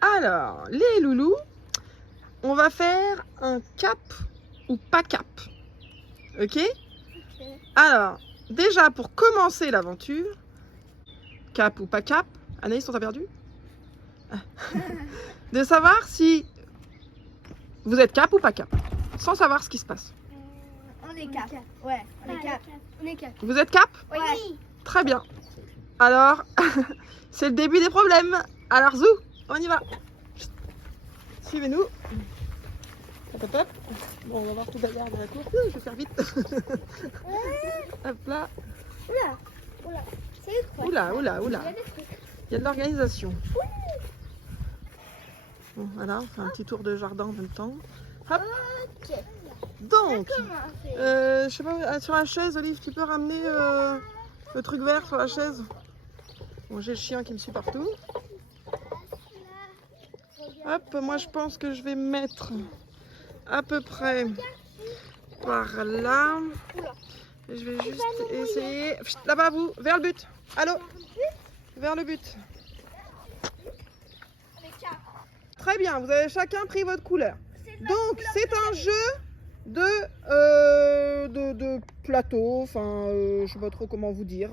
Alors, les loulous, on va faire un cap ou pas cap. Ok? Alors, déjà pour commencer l'aventure, cap ou pas cap, Anaïs, on t'a perdu? De savoir si vous êtes cap ou pas cap, sans savoir ce qui se passe. On est cap. Ouais, on est cap. On est cap. Vous êtes cap? Oui. Très bien. Alors, c'est le début des problèmes. Alors, zou, on y va. Suivez-nous. Hop, hop, hop. Bon, on va voir tout bagarre dans la cour. Je vais faire vite. Hop là. Oula. Oula. C'est quoi? Oula, oula, oula. Il y a de l'organisation. Bon, voilà, on fait un petit tour de jardin en même temps. Hop. Ok. Donc, Comment on fait? je sais pas, sur la chaise, Olive, tu peux ramener le truc vert sur la chaise? Bon, j'ai le chien qui me suit partout. Hop, moi je pense que je vais mettre à peu près par là. Je vais juste essayer. Là-bas, vous, vers le but. Allô? Vers le but. Très bien, vous avez chacun pris votre couleur. Donc, c'est un jeu de plateau, enfin, je sais pas trop comment vous dire.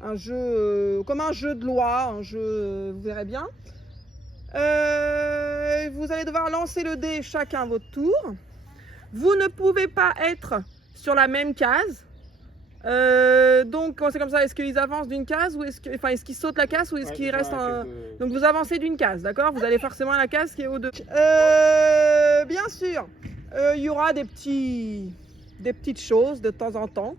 Un jeu, comme un jeu de loi, un jeu, vous verrez bien. Vous allez devoir lancer le dé chacun votre tour. Vous ne pouvez pas être sur la même case. Donc quand c'est comme ça, est-ce qu'ils avancent d'une case ou est-ce qu'ils sautent la case ou est-ce qu'ils restent en... Donc vous avancez d'une case, d'accord? Vous allez forcément à la case qui est au-dessus. Bien sûr, il y aura des petites choses de temps en temps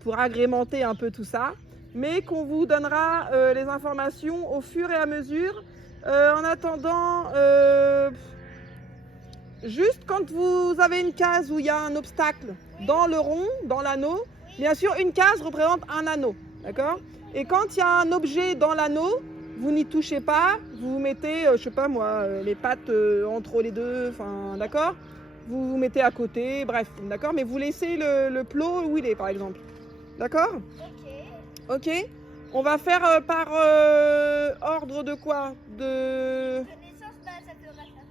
pour agrémenter un peu tout ça, mais qu'on vous donnera les informations au fur et à mesure. En attendant, juste quand vous avez une case où il y a un obstacle dans le rond, dans l'anneau, bien sûr, une case représente un anneau, d'accord? Et quand il y a un objet dans l'anneau, vous n'y touchez pas, vous mettez, je sais pas moi, les pattes entre les deux, enfin, d'accord? Vous vous mettez à côté, bref, d'accord? Mais vous laissez le plot où il est, par exemple, d'accord? Ok. Ok? On va faire par ordre de quoi? De naissance, bah, ça fera ça.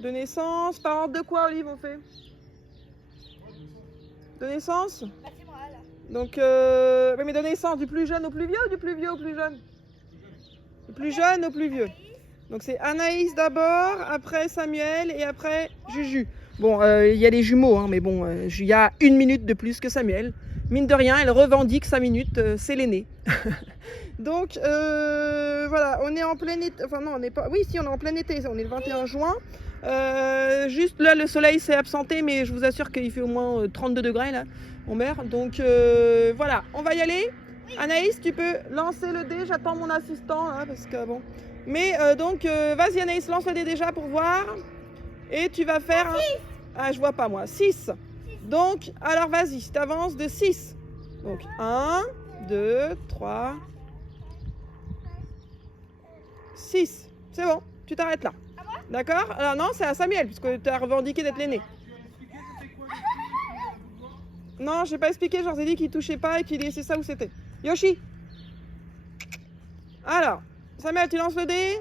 De naissance, par ordre de quoi, Olive, on fait? De naissance? Bah, c'est moi, là. Donc, oui, mais de naissance, du plus jeune au plus vieux ou du plus vieux au plus jeune? Du plus jeune au plus vieux. Donc c'est Anaïs d'abord, après Samuel et après Juju. Bon, il y a les jumeaux, hein, mais bon, il y a 1 minute de plus que Samuel. Mine de rien, elle revendique sa minute, c'est l'aîné. Donc, voilà, on est en plein été. Enfin, non, on n'est pas. Oui, si, on est en plein été, on est le 21 juin. Juste là, le soleil s'est absenté, mais je vous assure qu'il fait au moins 32 degrés là, on meurt. Donc, voilà, on va y aller. Anaïs, tu peux lancer le dé, j'attends mon assistant, hein, parce que bon. Mais donc, vas-y Anaïs, lance le dé déjà pour voir. Et tu vas faire... Ah, je vois pas moi. 6. Donc, alors vas-y, tu avances de 6. Donc, 1, 2, 3, 6. C'est bon, tu t'arrêtes là. D'accord? Alors non, c'est à Samuel, puisque tu as revendiqué d'être l'aîné. Non, je n'ai pas expliqué, je leur ai dit qu'il ne touchait pas et qu'il laissait ça où c'était. Yoshi. Alors, Samuel, tu lances le dé.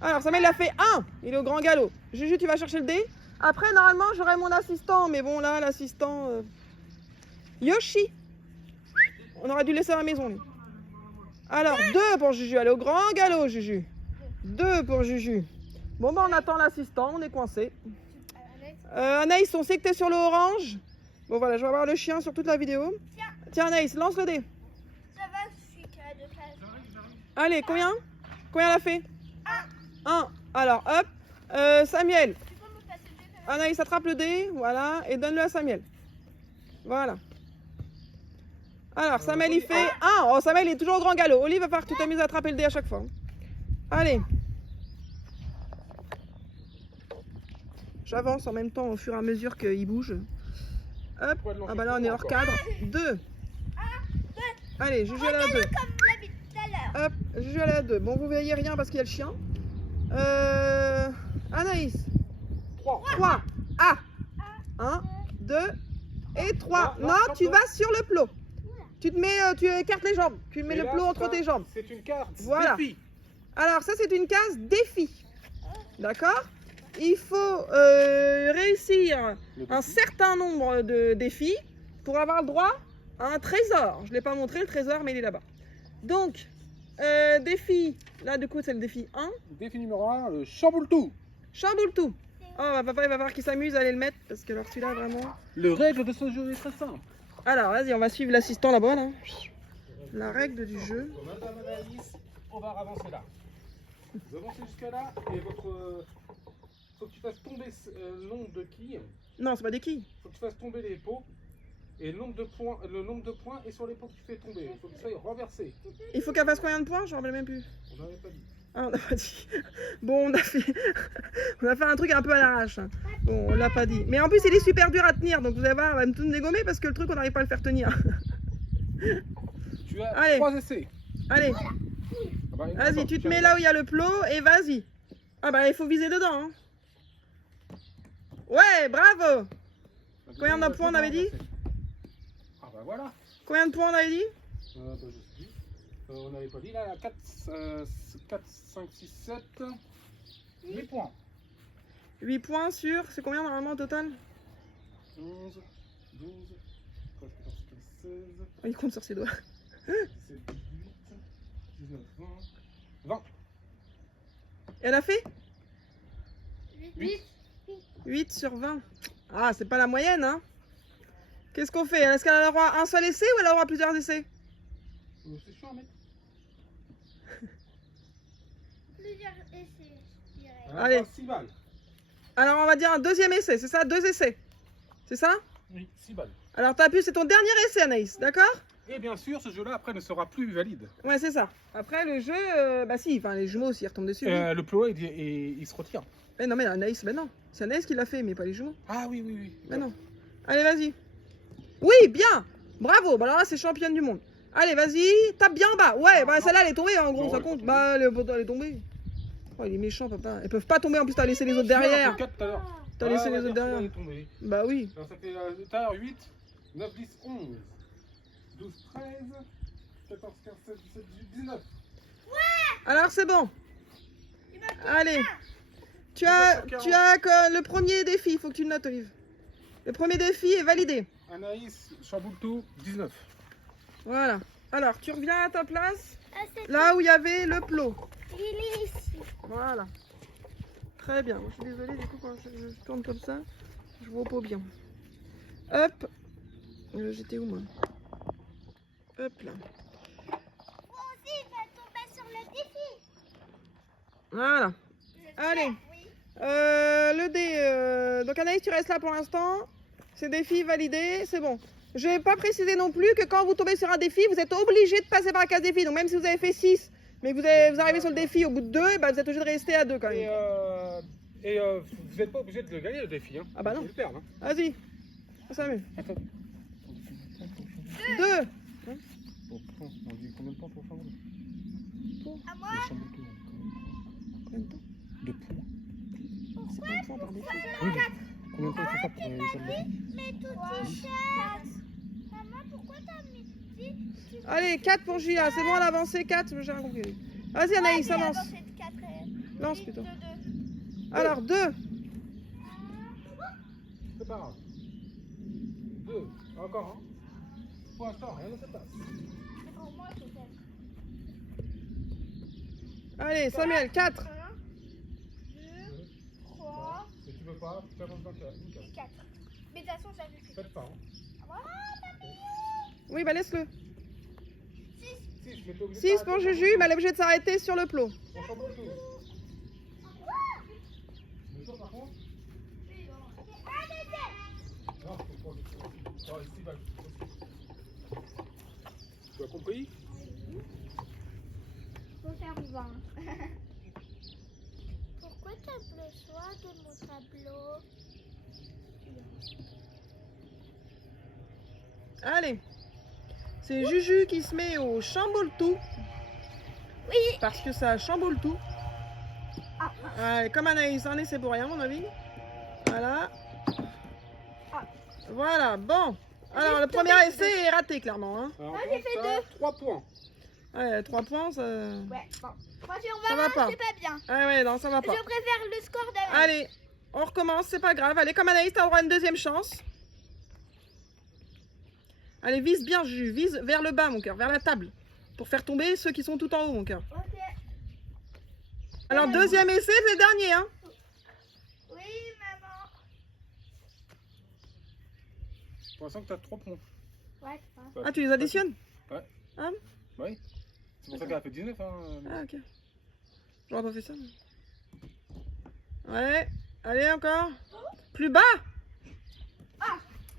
Alors, Samuel il a fait 1. Il est au grand galop. Juju, tu vas chercher le dé. Après, normalement, j'aurai mon assistant. Mais bon, là, l'assistant... Yoshi. On aurait dû laisser à la maison, lui. Alors, 2 pour Juju. Allez, au grand galop, Juju. 2 pour Juju. Bon, ben, on attend l'assistant. On est coincé. Anaïs, on sait que tu es sur le orange. Bon, voilà, je vais avoir le chien sur toute la vidéo. Tiens, Anaïs, lance le dé. Ça va, je suis à 2 cases. Allez, combien? Combien elle a fait? 1. Alors, hop. Samuel. Tu peux me passer le dé? Anaïs, attrape le dé. Voilà. Et donne-le à Samuel. Voilà. Alors, Samuel, il fait 1. Oh, Samuel, il est toujours au grand galop. Olive, va falloir que tu t'amuses à attraper le dé à chaque fois. Allez. J'avance en même temps au fur et à mesure qu'il bouge. Hop. Ah bah là, on est hors cadre. 2. Allez, Juju, elle est à 2. Comme l'habit tout à l'heure. Hop, Juju, elle est à 2. Bon, vous voyez rien parce qu'il y a le chien. Anaïs. 3. Ah. 1, 2 et 3. Non, tu vas sur le plot. Tu te mets, tu écartes les jambes. Tu mets le plot entre tes jambes. C'est une carte. Voilà. Défi. Alors, ça, c'est une case défi. D'accord? Il faut réussir un certain nombre de défis pour avoir le droit à un trésor. Je ne l'ai pas montré, le trésor, mais il est là-bas. Donc, défi, là, du coup, c'est le défi 1. Défi numéro 1, le chamboule tout. Chamboule tout. Oh, papa, il va voir qu'il s'amuse à aller le mettre, parce que alors celui-là, vraiment... Le règle de ce jeu est très simple. Alors, vas-y, on va suivre l'assistant là-bas, là. La règle du jeu. Madame Anaïs, on va avancer là. Vous avancez jusqu'à là et votre... faut que tu fasses tomber le nombre de quilles. Non, c'est pas des quilles. Faut que tu fasses tomber les pots. Et le nombre de points est sur les pots que tu fais tomber. Il faut que ça soit renversé. Il faut qu'elle fasse combien de points? Je ne me rappelle même plus. On n'avait pas dit. Ah, on n'a pas dit. Bon, on a fait un truc un peu à l'arrache. Bon, on l'a pas dit. Mais en plus, il est super dur à tenir. Donc, vous allez voir, on va me tout dégommer parce que le truc, on n'arrive pas à le faire tenir. Tu as Allez. 3 essais. Allez, Ah bah, vas-y, attends, tu te mets là où il y a le plot et vas-y. Ah bah, il faut viser dedans. Hein. Ouais, bravo. Combien de points on avait dit? Ah bah voilà. Combien de points on avait dit? Bah, je sais plus. On n'avait pas dit là, 4, 5, 6, 7, 8 points. 8 points sur... C'est combien normalement au total? 11, 12, 13, 14, 15, 16, Oh, il compte sur ses doigts. 17, 18, 19, 20, 20. Et elle a fait 8. 8 sur 20. Ah, c'est pas la moyenne, hein. Qu'est-ce qu'on fait? Est-ce qu'elle a le droit à un seul essai ou elle a le droit à plusieurs essais? C'est chiant, mec. Plusieurs essais, je dirais. Allez. 6 balles. Alors, on va dire un deuxième essai, c'est ça? 2 essais. C'est ça? Oui, 6 balles. Alors, t'as pu, c'est ton dernier essai, Anaïs, d'accord? Et bien sûr, ce jeu-là, après, ne sera plus valide. Ouais, c'est ça. Après, le jeu, bah si, enfin, les jumeaux aussi, ils retombent dessus. Oui. Le plot, il se retire. Mais non, mais Anaïs, ben non. C'est Anaïs qui l'a fait, mais pas les jumeaux. Ah oui, oui, oui. Ben non. Allez, vas-y. Oui, bien. Bravo. Bah alors là, c'est championne du monde. Allez, vas-y. Tape bien en bas. Ouais, bah celle-là, elle est tombée, en gros, Non, ça elle est compte. pas Bah, elle est tombée. Oh, il est méchant, papa. Elles peuvent pas tomber, en plus, t'as laissé les autres derrière. T'as laissé les autres derrière. Bah oui. Alors, ça fait tout à l'heure 8, 9, 10, 11, 12, 13, 14, 15, 16, 17, 18, 19. Alors, c'est bon. Allez. Tu as que le premier défi, il faut que tu le notes, Olive. Le premier défi est validé. Anaïs, chamboule tout, 19. Voilà. Alors, tu reviens à ta place, Ah, c'est là où il y avait le plot. Il est ici. Voilà. Très bien. Moi, je suis désolée, du coup, quand je tourne comme ça, je vois pas bien. Hop. J'étais où, moi? Hop là. Moi aussi, je vais tomber sur le défi. Voilà. Allez. Oui. Le dé. Donc, Anaïs, tu restes là pour l'instant. C'est défi validé, c'est bon. Je vais pas préciser non plus que quand vous tombez sur un défi, vous êtes obligé de passer par la case défi. Donc, même si vous avez fait 6, mais que vous arrivez sur le défi au bout de 2, bah, vous êtes obligé de rester à 2 quand même. Vous n'êtes pas obligé de le gagner le défi. Hein. Ah bah non. Vous le perdre. Hein. Vas-y. On s'amuse. Attends. 2. On dit combien de temps pour chamboule? À moi. Chamboule tout. Combien de temps? 2 points. C'est combien de points par défi? Oui, combien de temps il faut faire pour chamboule? Mais tout est cher. Maman, pourquoi t'as mis... Allez, 4 pour Gia. C'est bon, elle a avancé 4. J'ai rien compris. Vas-y, Anaïs, avance. Lance plutôt. Alors, 2. C'est pas grave. 2. Encore, hein. Pour l'instant, rien ne se passe. Allez, Samuel, 4. 1, 2, 3 Et tu veux pas, tu avances dans le cas. et 4. Mais de toute façon, j'avais fait. Faites pas, hein. Oui, bah laisse-le. 6, mais t'es obligé 6 pour Juju, mais elle est obligée de s'arrêter sur le plot. On chamboule tout. Mais toi, par contre. Non, c'est pas du tout. Oh, ici, bah, tu as compris? Faut faire 20. Pourquoi t'as besoin de mon tableau? Allez. C'est Juju qui se met au chamboule tout. Oui. Parce que ça chamboule tout. Allez, comme Anaïs, un essai pour rien, à mon avis. Voilà. Voilà, bon. Alors, le premier essai est raté, clairement. Hein. Alors, j'ai fait 3 points. Ouais, 3 points, ça... Ouais, bon. Moi, sur Ça va maman, pas. c'est pas bien. Ah ouais, non, ça va Je pas. préfère le score d'Anaïs. Allez, on recommence, c'est pas grave. Allez, comme Anaïs, t'as droit à une deuxième chance. Allez, vise bien, Juju. Vise vers le bas, mon cœur, vers la table. Pour faire tomber ceux qui sont tout en haut, mon cœur. Ok. Alors, deuxième essai, c'est le dernier, hein. Oui, maman. Pour l'instant que tu as 3 points. Ouais, je pense. Ah, tu les additionnes? Ouais. Hein? Oui. C'est pour ça qu'elle a fait 19. Hein. Ah, ok. J'aurais pas fait ça. Ouais. Allez, encore. Plus bas.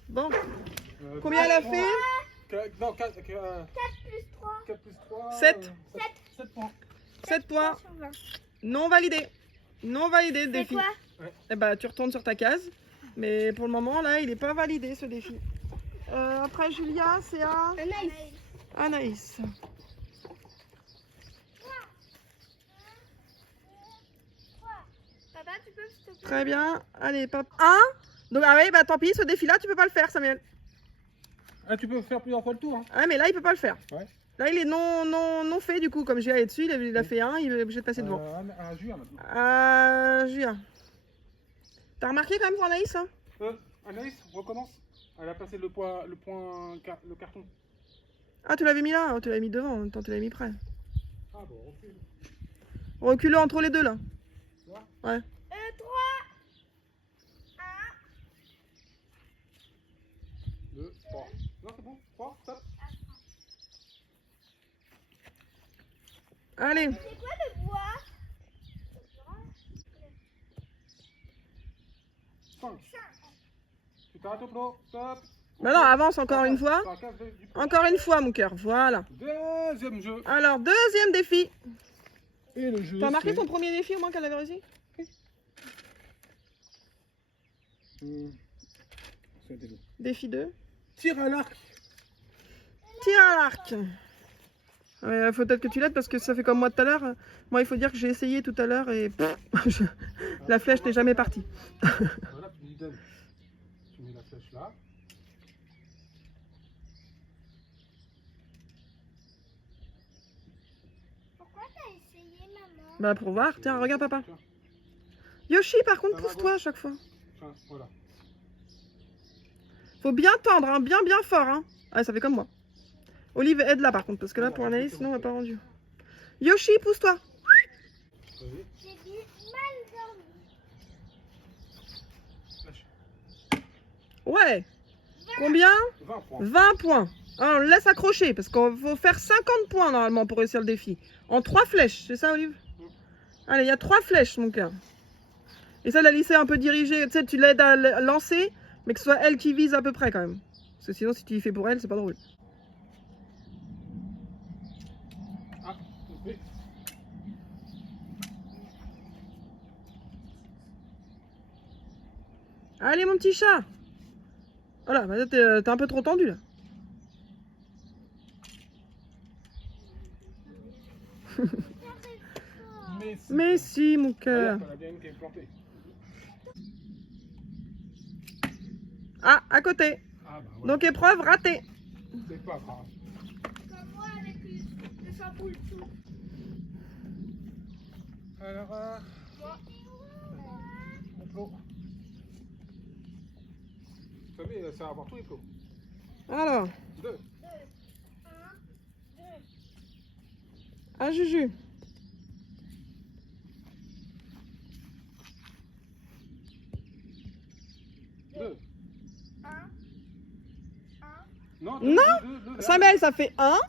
Bon. Combien elle a fait? Non, 4 4 plus 3. 4 plus 3. 7. 7 points. 7 points. Sur 20. Non validé. Non validé le C'est défi. quoi? Eh bah, tu retournes sur ta case. Mais pour le moment, là, il n'est pas validé ce défi. Après Julia, c'est à Anaïs. Anaïs. Papa, tu peux s'il te plaît? Très bien. Allez, papa. 1. Donc, ah ouais, bah tant pis, ce défi-là, tu peux pas le faire, Samuel. Ah, tu peux faire plusieurs fois le tour. Hein. Ah, mais là, il peut pas le faire. Ouais. Là, il est non fait, du coup. Comme Julia est dessus, il a fait 1, il est obligé de passer devant. À juin maintenant. Julia. T'as remarqué quand même pour Anaïs, hein? Anaïs, recommence. Elle a passé le carton. Ah, tu l'avais mis là? Oh, tu l'avais mis devant, en même temps, tu l'avais mis près. Ah bon, recule. Recule entre les deux, là. Là. Ouais. 3. 2, 3. Non, c'est bon. 3, stop. Allez. C'est quoi le bois? 5. Tu t'arrêtes au plot. Stop. Bah non, avance encore une fois. Sur la case du plot. Encore une fois, mon cœur. Voilà. Deuxième jeu. Alors, deuxième défi. Et le jeu. T'as remarqué c'est- ton premier défi au moins qu'elle avait réussi? C'était bon. Défi 2. Tir à l'arc. Tir à l'arc. Faut peut-être que tu l'aides parce que ça fait comme moi tout à l'heure. Moi, il faut dire que j'ai essayé tout à l'heure et la flèche n'est jamais partie. Voilà, tu lui donnes. Tu mets la flèche là. Pourquoi t'as essayé, maman? Bah, pour voir. Tiens, regarde, papa. Tiens, Yoshi, par contre, Ça va, pousse-toi à chaque fois. tiens, voilà. Faut bien tendre, hein, bien fort. Hein. Ah, ça fait comme moi. Olive, aide là par contre, parce que là, pour Anaïs, sinon, on va pas rendu. Yoshi, pousse-toi. Vas-y, J'ai dit mal dormi. lâche. Ouais. Combien? 20 points. 20 points. Alors, on le laisse accrocher, parce qu'il faut faire 50 points normalement pour réussir le défi. En 3 flèches, c'est ça, Olive? Allez, il y a 3 flèches, mon cœur. Et ça, la lycée un peu dirigée, tu sais, tu l'aides à lancer, mais que ce soit elle qui vise à peu près quand même. Parce que sinon, si tu y fais pour elle, c'est pas drôle. Ah, oui. Allez, mon petit chat. Voilà, bah, t'es un peu trop tendu là. Mais si, mon cœur. Regarde, t'en as bien une qui est plantée. Ah, à côté. Ah, bah voilà. Donc, épreuve ratée. C'est pas grave. Comme moi avec le shampoo dessous. Alors, mon plot. Vous savez, ça va avoir tous les plots. Alors, 2. à Juju. Deux. 1. Non, Non. deux, Samuel, ça fait 1.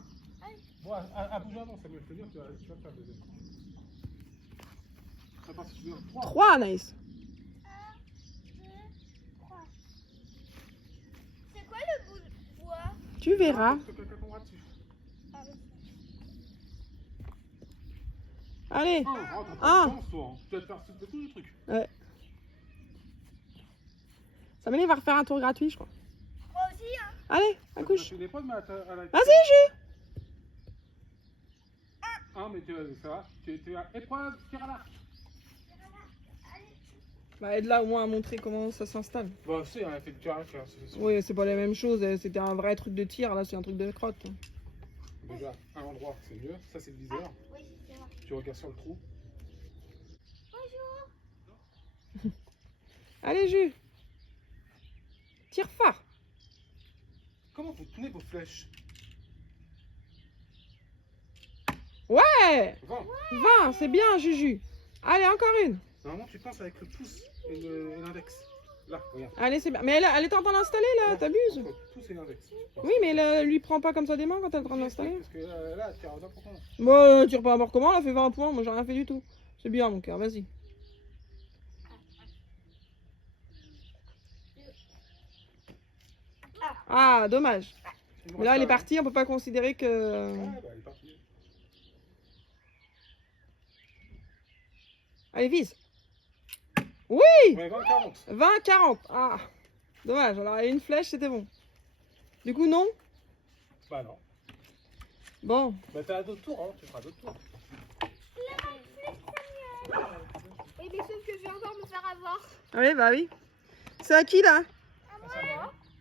Bon, à bouger avant, Samuel, je te dire, tu vas le faire le deuxième. Attends, si tu veux, 3. 3, Anaïs. 2, 3. C'est quoi le bout de bois? Tu verras. Parce que quelqu'un tombera dessus. Allez. Oh, t'as Ah. pas de chance, toi. Tu vas te faire sauter tous les trucs. Ouais. Samuel, il va refaire un tour gratuit, je crois. Moi aussi, hein. Allez, Tu accouche. fais des potes, mais à la... Vas-y, Juju. Ah, mais ça va. Tu as épreuve, tir à l'arc. Bah, aide là au moins à montrer comment ça s'installe. Bah, c'est, on a fait le tir à l'arc. Oui, c'est pas la même chose. C'était un vrai truc de tir. Là, c'est un truc de crotte. Déjà, un endroit, c'est mieux. Ça, c'est le viseur. Oui, c'est vrai. Tu regardes sur le trou. Allez, Jus. Tire fort. Comment vous tenez vos flèches? Ouais. 20. 20, c'est bien, Juju. Allez, encore une. Normalement, tu penses avec le pouce et l'index. Là, regarde. Allez, c'est bien. Mais elle est en train d'installer, là, t'abuses. Entre le pouce et l'index. Oui, mais elle lui prend pas comme ça des mains quand elle est en train d'installer. Parce que là, tu as 20%. Bon, tire pas à mort comment, elle a fait 20 points, moi j'ai rien fait du tout. C'est bien, mon cœur, vas-y. Ah, dommage. Mais là, elle est partie, on peut pas considérer que... Ouais, bah, elle est partie. Allez, vise. Ouais, 20-40. 20-40. Ah, dommage. Alors, une flèche, c'était bon. Du coup, non. Bah non. Bon. Bah t'as d'autres tours, hein. Tu feras d'autres tours. Oui, mais sauf que je vais encore me faire avoir. Oui, bah oui. C'est à qui, là?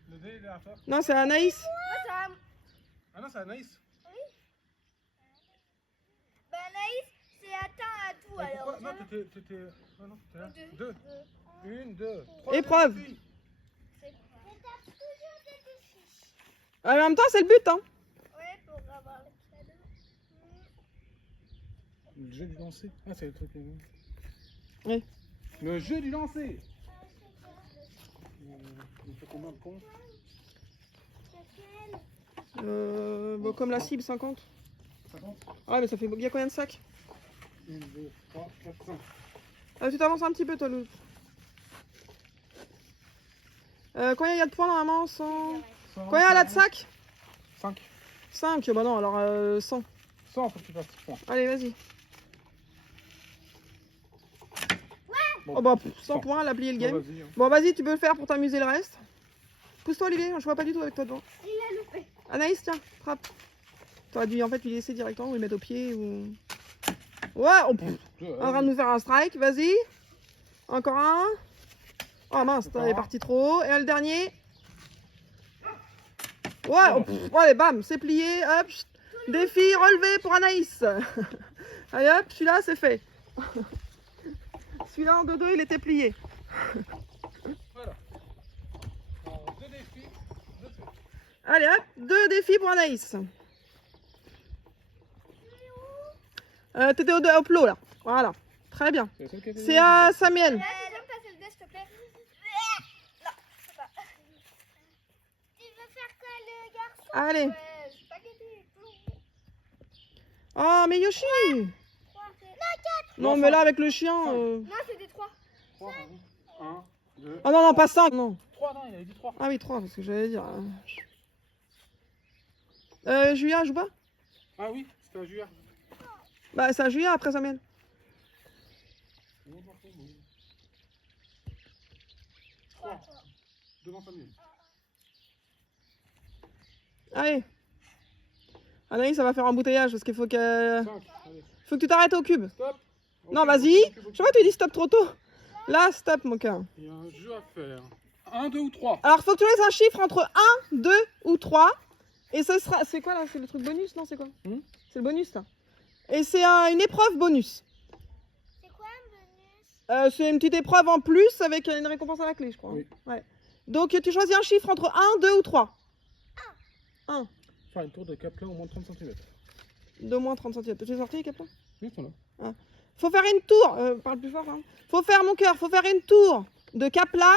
Le dé, il est à toi. Non, c'est à Anaïs. Ah non, c'est Anaïs. Bah, Anaïs, c'est atteint à tout Mais alors. pourquoi? Non, t'étais... Ah non, t'étais là. Deux. 2. 1, 2, 3. Épreuve. Ah, mais en même temps, c'est le but, hein. Ouais, pour avoir le cadeau. Le jeu du lancer. Ah, c'est le truc. Oui. Le jeu du lancer. Il fait combien de points? Bon, comme la cible, 50. 50. Ah, mais ça fait... Il y a combien de sacs? 1, 2, 3, 4, 5. Ah, tu t'avances un petit peu, toi, Lou. Combien il y a de points, normalement? 100... Combien il y a là de sacs? 5. 5. Bah non, alors 100. 100, faut que tu fasses 6 points. Allez, vas-y. Bon, Oh bah, 100 points, elle a plié le game. vas-y. Hein. Bon, vas-y, tu peux le faire pour t'amuser le reste. Pousse-toi, Olivier, je vois pas du tout avec toi devant. Il a loupé. Anaïs, tiens, frappe. T'aurais dû en fait lui laisser directement ou le mettre au pied ou. Ouais, on en train de nous faire un strike, vas-y. Encore un. Oh mince, t'es parti trop haut. Et le dernier. Ouais, allez, bam, c'est plié, hop. Défi relevé pour Anaïs. Allez hop, celui-là, c'est fait. Celui-là en dodo, il était plié. Voilà. Alors, 2 défis, 2 faits. Allez hop, 2 défis pour Anaïs. T'étais au plot là. Voilà, très bien. C'est à Samuel. Là, je peux passer le dé, s'il te plaît. Non, je sais pas. Tu veux faire quoi, le garçon? Allez. Ouais, je suis pas guettée. Oh, mais Yoshi. 3, 4. Non, mais là, avec le chien. Non, c'est des 3. 3, 1, 2. Oh non, non, pas 5, non. 3, non, il avait dit 3. Ah oui, 3, parce que j'allais dire. Julia, joue pas? Ah oui, c'était à Julia. Bah, c'est à Julia après Samuel. 3. Devant Samuel. Allez. Anaïs, ça va faire un embouteillage parce qu'il faut que. 5, allez. Faut que tu t'arrêtes au cube. Stop. Non, Ok, vas-y. ok, ok, Je sais pas, tu dis stop trop tôt. Là, stop, mon cœur. Il y a un jeu à faire. 1, 2 ou 3. Alors, faut que tu laisses un chiffre entre 1, 2 ou 3. Et ce sera. C'est quoi là? C'est le truc bonus? Non, c'est quoi? C'est le bonus là. Et c'est une épreuve bonus. C'est quoi un bonus? C'est une petite épreuve en plus avec une récompense à la clé, je crois. Oui. Ouais. Donc, tu choisis un chiffre entre 1, 2 ou 3. 1. Faire une tour de Kaplan au moins de 30 cm. D'au moins 30 cm. Tu es sorti, Captain? Oui, ils sont là. Faut faire une tour. Parle plus fort. Hein. Faut faire, mon cœur, faut faire une tour de Capla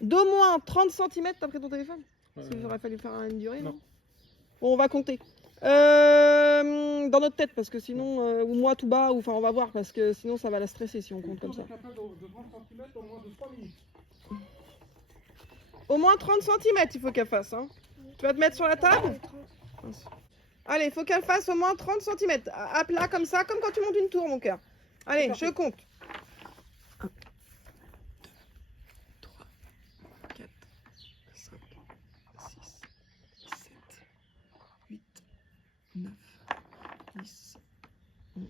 d'au moins 30 cm. T'as pris ton téléphone? Parce qu'il aurait fallu faire une durée, non? Bon, on va compter. Dans notre tête, parce que sinon, ou moi tout bas, ou enfin on va voir, parce que sinon ça va la stresser si on compte comme ça. De 30 cm au moins de 3 minutes. Au moins 30 cm, il faut qu'elle fasse. Hein. Tu vas te mettre sur la table? Allez, il faut qu'elle fasse au moins 30 cm. À plat comme ça, comme quand tu montes une tour, mon cœur. Allez, je compte. 1, 2, 3, 4, 5, 6, 7, 8, 9, 10, 11,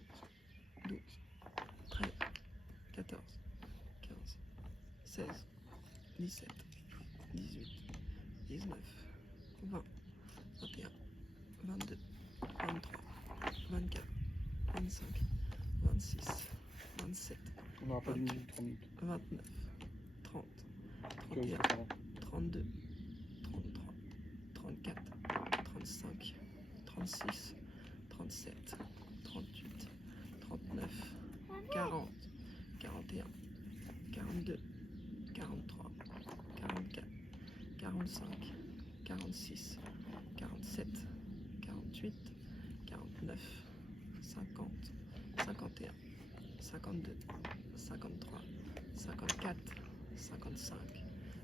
12, 13, 14, 15, 16, 17, 18, 19, 20, 21, 22, 23, 24, 25, 26, 27, On n'aura pas d'une minute, 3 minutes. 29, 30, Tu vas 31, voir, ça va. 32, 33, 34, 35, 36, 37, 38, 39, 40, 41, 42, 43, 44, 45, 46, 47, 48, 49, 50, 51, 52, 53, 54, 55,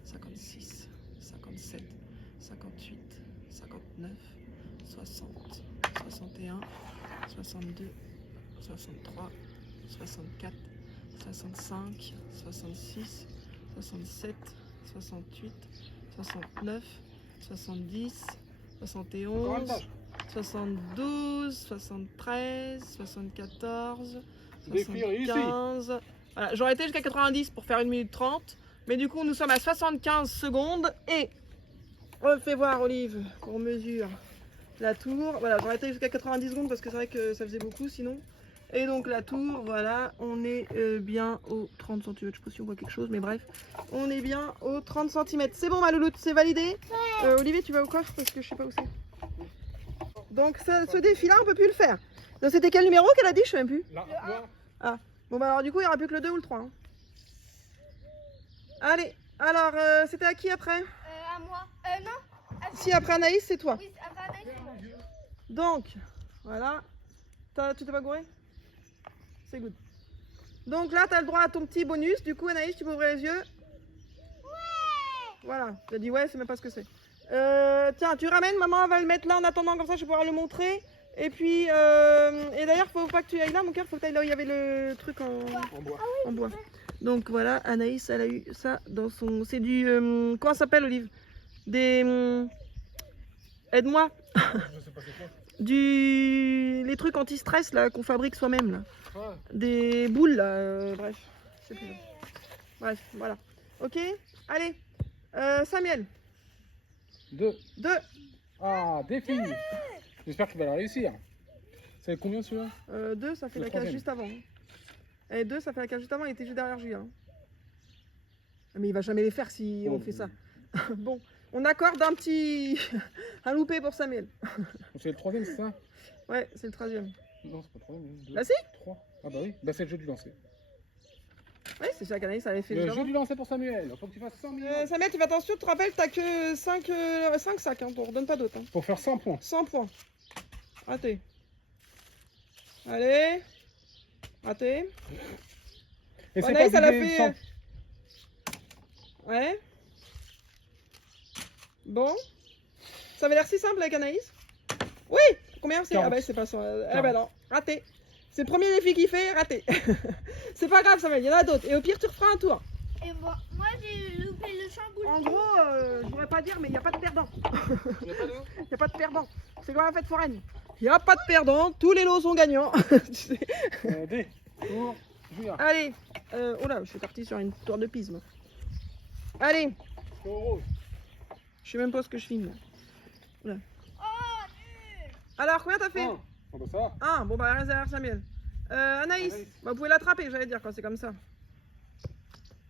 56, 57, 58, 59, 60, 61, 62, 63, 64, 65, 66, 67, 68, 69, 70, 71, 72, 73, 74, Défi réussi. 75. Voilà, j'aurais été jusqu'à 90 pour faire 1 minute 30. Mais du coup, nous sommes à 75 secondes. Et on fait voir, Olive, qu'on mesure la tour. Voilà, j'aurais été jusqu'à 90 secondes parce que c'est vrai que ça faisait beaucoup sinon. Et donc la tour, voilà, on est bien aux 30 cm. Je sais pas si on voit quelque chose, mais bref. On est bien aux 30 cm. C'est bon, ma louloute, c'est validé. Olivier, tu vas au coffre parce que je sais pas où c'est. Donc ce défi-là, on peut plus le faire. Donc c'était quel numéro qu'elle a dit? Je sais même plus. Là, Bon bah alors du coup, il n'y aura plus que le 2 ou le 3. Hein. Allez, alors c'était à qui après? À moi. Non. Si, après Anaïs, c'est toi. Oui, après Anaïs, c'est moi. Donc, voilà. Tu t'es pas gouré? C'est good. Donc là, tu as le droit à ton petit bonus. Du coup, Anaïs, tu peux ouvrir les yeux. Voilà. Tu as dit ouais, c'est même pas ce que c'est. Tiens, tu ramènes, maman, elle va le mettre là en attendant, comme ça je vais pouvoir le montrer. Et puis, et d'ailleurs, faut pas que tu ailles là, mon cœur, faut que tu ailles là où il y avait le truc en bois. en bois. Donc voilà, Anaïs, elle a eu ça dans son... C'est du... comment ça s'appelle, Olive? Des... aide-moi. Je sais pas c'est quoi. Les trucs anti-stress là qu'on fabrique soi-même là. Ouais. Des boules là, bref. Je sais plus. Bref, voilà. Ok, allez. Samuel. 2. 2. Ah, défi. J'espère qu'il va la réussir. C'est combien celui-là? 2, ça fait Le la case troisième. juste avant. Et 2, ça fait la case juste avant, il était juste derrière Julien. Ah, mais il va jamais les faire si on fait ça. Bon, on accorde un petit... un loupé pour Samuel. C'est le troisième, c'est ça? Ouais, c'est le 3e. Non, c'est pas le troisième. 2, Bah si. 3. Ah bah oui, bah c'est le jeu du lancer. Ouais, c'est chaque année, ça avait fait Le juste jeu avant. du lancer pour Samuel. Il faut que tu fasses 100 millions. Samuel, tu fais attention, tu te rappelles, t'as que 5 sacs, hein, on redonne pas d'autres. Hein. Pour faire 100 points. 100 points. Raté. Allez. Raté. Et c'est Anaïs, pas elle a obligé, fait... 100. Ouais. Bon. Ça avait l'air si simple avec Anaïs. Oui. Combien c'est? 40. Ah bah c'est pas ça. Ah bah non. Raté. C'est le premier défi qu'il fait, raté. C'est pas grave, Samuel, il y en a d'autres. Et au pire, tu referas un tour. Et moi j'ai loupé le chamboule. En gros, je pourrais pas dire, mais il n'y a pas de perdant. Il y a pas de... Il n'y a pas de perdant. C'est comme la fête foraine. Il n'y a pas de perdant, tous les lots sont gagnants. Tu sais. D. Pour Julien. Allez, oh là, je suis parti sur une tour de pise. Moi. Allez, Au rose. je sais même pas ce que je filme. Oh, nul. Alors, combien t'as fait? 1. Ah bah ça va. 1. Bon, bah, reste derrière Samuel. Anaïs, Anaïs. bah, vous pouvez l'attraper, j'allais dire, quand c'est comme ça.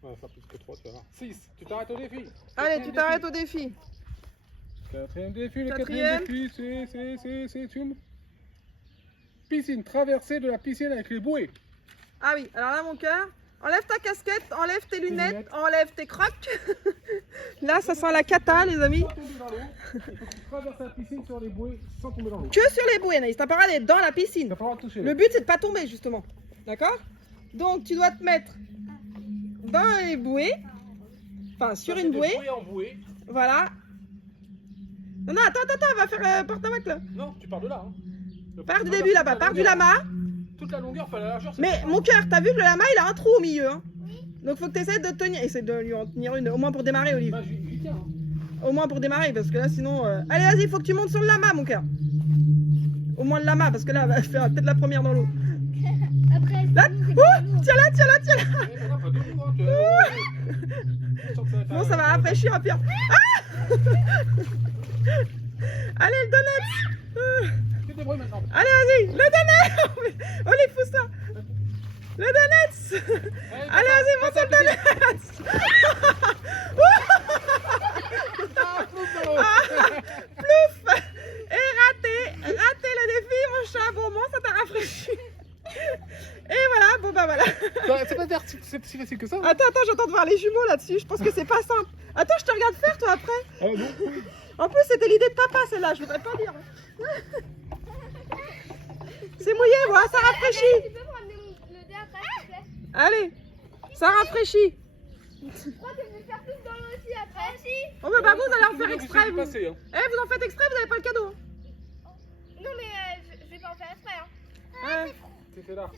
On va faire plus que 3, tu vas voir. 6. Tu t'arrêtes au défi. Allez, tu t'arrêtes au défi. Quatrième défi, le Quatrième. quatrième défi, c'est une piscine, traversée de la piscine avec les bouées. Ah oui, alors là, mon cœur, enlève ta casquette, enlève tes lunettes, lunettes. enlève tes crocs. Là, ça sent la cata, les amis. Sans tomber dans l'eau, il faut que tu traverses la piscine sur les bouées sans tomber dans l'eau. Que sur les bouées, Anaïs, t'as pas le droit d'être dans la piscine. T'as pas le droit de toucher. Le but, c'est de pas tomber, justement. D'accord? Donc, tu dois te mettre dans les bouées. Enfin, sur une bouée. Bouée en bouée. Voilà. Non, non, attends, va faire porte-à-vac là. Non, tu pars de là. Hein. Pars du début là-bas, pars du lama. Toute la longueur, pas la largeur. c'est Mais pas mon cœur, t'as vu que le lama il a un trou au milieu. Hein. Donc, faut que tu essaies de tenir. Essaye de lui en tenir une, au moins pour démarrer, Olive. Bah, j'y tiens. Hein. Au moins pour démarrer, parce que là, sinon. Allez, vas-y, faut que tu montes sur le lama, mon cœur. Au moins le lama, parce que là, elle va faire peut-être la première dans l'eau. Après, Là, c'est tiens là. Eh, non, pas debout, hein, Bon, ça va rafraîchir un peu. Ah allez, le donut. Tu te débrouilles maintenant. Allez, vas-y, le donut. Olive, pousse ça. Le donuts. Allez, vas-y, monte sur le donuts. Plouf. Et raté le défi, mon chat. Bon, moi, ça t'a rafraîchi. Et voilà, bon bah voilà. C'est pas dire c'est si facile que ça. Attends, j'entends de voir les jumeaux là-dessus. Je pense que c'est pas simple. Attends, je te regarde faire toi après. Ah non. En plus, c'était l'idée de papa celle-là, je voudrais pas dire. C'est mouillé, voilà, ça rafraîchit. Tu peux me ramener le dé après, s'il te plaît? Allez, ça rafraîchit. Je crois que je vais faire plus dans l'eau aussi après. Aussi. Oh bah par contre, vous allez en faire Vous exprès. Vous. passez, hein. Vous en faites exprès, vous n'avez pas le cadeau. Non mais je vais pas en faire exprès. Hein. Ouais. C'était là.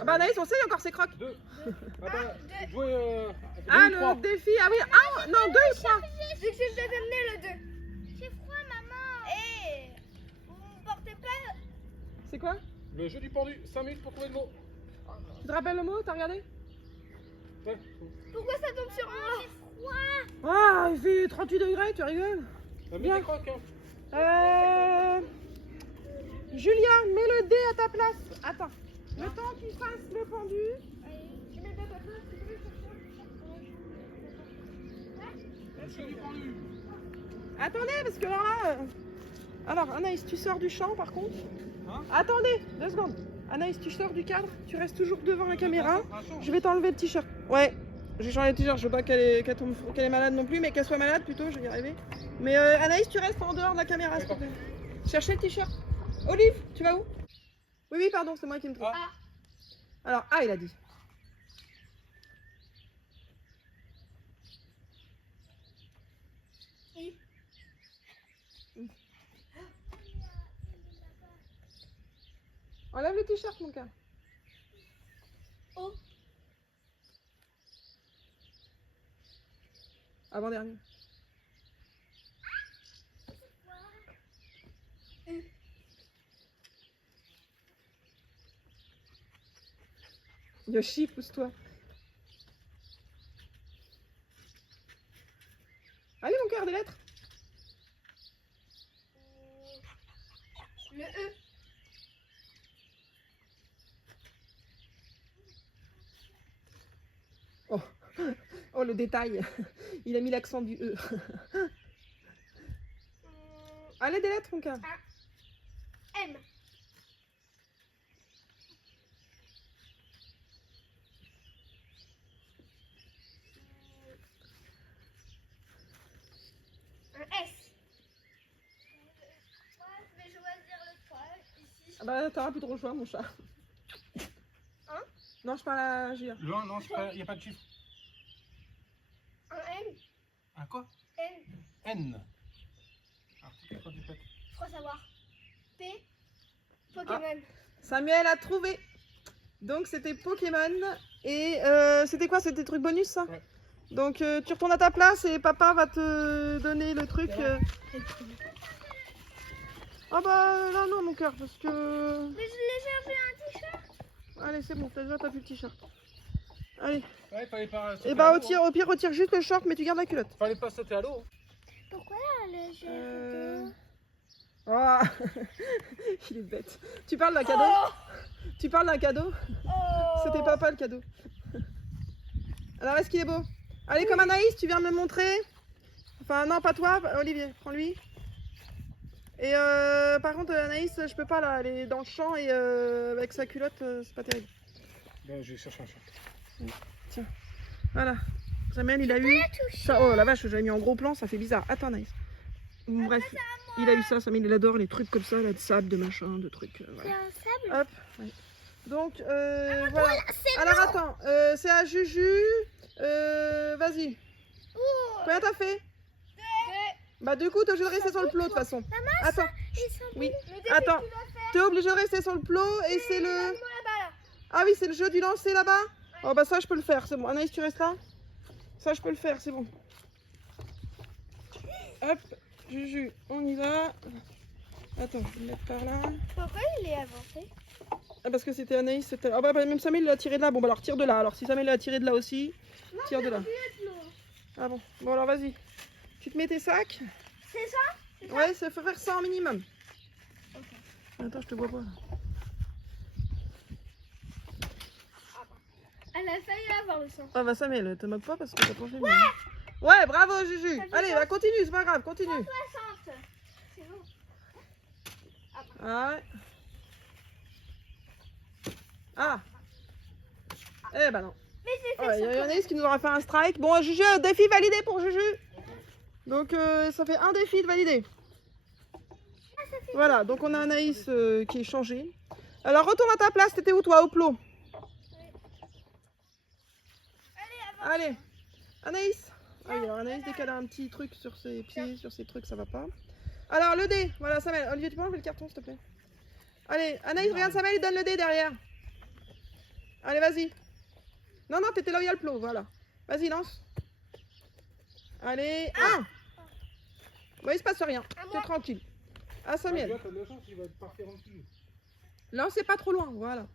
Ah bah Anaïs, on sait, il y a encore ses crocs. 2. Attends, jouez. Ah, le défi, ah oui, ah non, 2 et 3. Vu que je t'ai amené le 2. J'ai froid, maman. Et vous me portez pas. C'est quoi? Le jeu du pendu, 5 minutes pour trouver le mot. Tu te rappelles le mot? T'as regardé? Ouais. Pourquoi ça tombe sur moi? J'ai froid. Ah, il fait 38 degrés, tu rigoles. Mets Bien. tes crocs, hein. Julia, mets le dé à ta place. Attends, le temps qu'il fasse le pendu. Tu mets ta place, tu peux Le jeu du pendu. Attendez, parce que là... Alors, Anaïs, tu sors du champ par contre. Hein? Attendez, 2 secondes. Anaïs, tu sors du cadre, tu restes toujours devant la caméra. Ça change. Je vais t'enlever le t-shirt. Ouais, j'ai changé de t-shirt, je veux pas qu'elle est malade non plus, mais qu'elle soit malade plutôt, je vais y arriver. Mais Anaïs, tu restes en dehors de la caméra, s'il te plaît. Cherchez le t-shirt. Olive, tu vas où? Oui, pardon, c'est moi qui me trompe. Ah. Alors, il a dit. Enlève le t-shirt, mon cœur. Oh. Avant-dernier. Yoshi, pousse-toi. Allez, mon cœur, des lettres. Le E. Oh, le détail. Il a mis l'accent du E. Allez, des lettres, mon cœur. M. Un S. Moi, je vais choisir le 3 ici. Ah bah, t'auras plus trop le choix, mon chat. Hein? Non, je parle à Gia. Non, il n'y a pas de chiffre. Un N. Un quoi? N. N. Alors, tu fais quoi du fait? Je crois savoir. P. Pokémon. Samuel a trouvé. Donc, c'était Pokémon. Et c'était quoi? C'était truc bonus, ça? Ouais. Donc, tu retournes à ta place et papa va te donner le truc. Ah bah, là, non, mon cœur, parce que... Mais je l'ai cherché un t-shirt. Allez, c'est bon, déjà, t'as plus le t-shirt. Allez. Ouais, fallait pas sauter Et bah, à l'eau, au pire, retire juste le short, mais tu gardes la culotte. hein. Fallait pas sauter à l'eau. Pourquoi le jeu Ah, il est bête. Tu parles d'un cadeau? Tu parles d'un cadeau? C'était papa le cadeau. Alors, est-ce qu'il est beau? Allez, comme Anaïs, tu viens me le montrer. Enfin, non, pas toi, Olivier, prends-lui. Et par contre, Anaïs, je peux pas là, elle est dans le champ et avec sa culotte, c'est pas terrible. Bon, je vais chercher un chat. Tiens, voilà. Samuel, il a eu ça. Oh la vache, j'avais mis en gros plan, ça fait bizarre. Attends, Anaïs. Bref, il a eu ça, Samuel, il adore les trucs comme ça, là, de sable, de machin, de trucs. C'est Voilà. un sable. Hop, ouais. Donc, voilà. Alors attends, c'est à Juju. Vas-y. Combien t'as fait? Bah du coup, t'es obligé de rester sur le plot de toute façon. Attends, oui. Attends, t'es obligé de rester sur le plot et c'est le... Ah oui, c'est le jeu du lancer là-bas. Oh bah ça, je peux le faire, c'est bon. Anaïs, tu restes là? Ça, je peux le faire, c'est bon. Hop, Juju, on y va. Attends, je vais le mettre par là. Pourquoi il est avancé? Ah parce que c'était Anaïs, c'était... Ah bah même Samuel l'a tiré de là. Bon bah alors tire de là. Alors si Samuel l'a tiré de là aussi, tire de là. Ah bon, bon alors vas-y. Tu te mets tes sacs. C'est ça? Ouais, ça faut faire ça en minimum. Attends, je te vois pas. Elle a failli avoir le sang. Ah bah Samuel, te moque pas parce que t'as pas fait mieux. Ouais, bravo Juju. Allez, bah continue, c'est pas grave, continue. 60. C'est bon. Ah ouais. Ah. Eh bah non. Mais j'ai fait Ouais, il y ça. en a qui nous aura fait un strike. Bon, Juju, défi validé pour Juju. Donc ça fait un défi de validé. Voilà, donc on a Anaïs qui est changé. Alors retourne à ta place, t'étais où toi, au plot? Allez, Anaïs. Allez, alors Anaïs, dès qu'elle a un petit truc sur ses pieds, sur ses trucs, ça va pas. Alors le dé, voilà Samuel. Olivier, tu peux enlever le carton s'il te plaît? Allez, Anaïs, regarde Samuel, il donne le dé derrière. Allez, vas-y. Non, non, t'étais là où il y a le plot, voilà. Vas-y, lance. Allez, 1. Bon, il se passe rien, t'es tranquille. Ah, Samuel. T'as de la chance, il va partir en dessous. Lancez pas trop loin, voilà.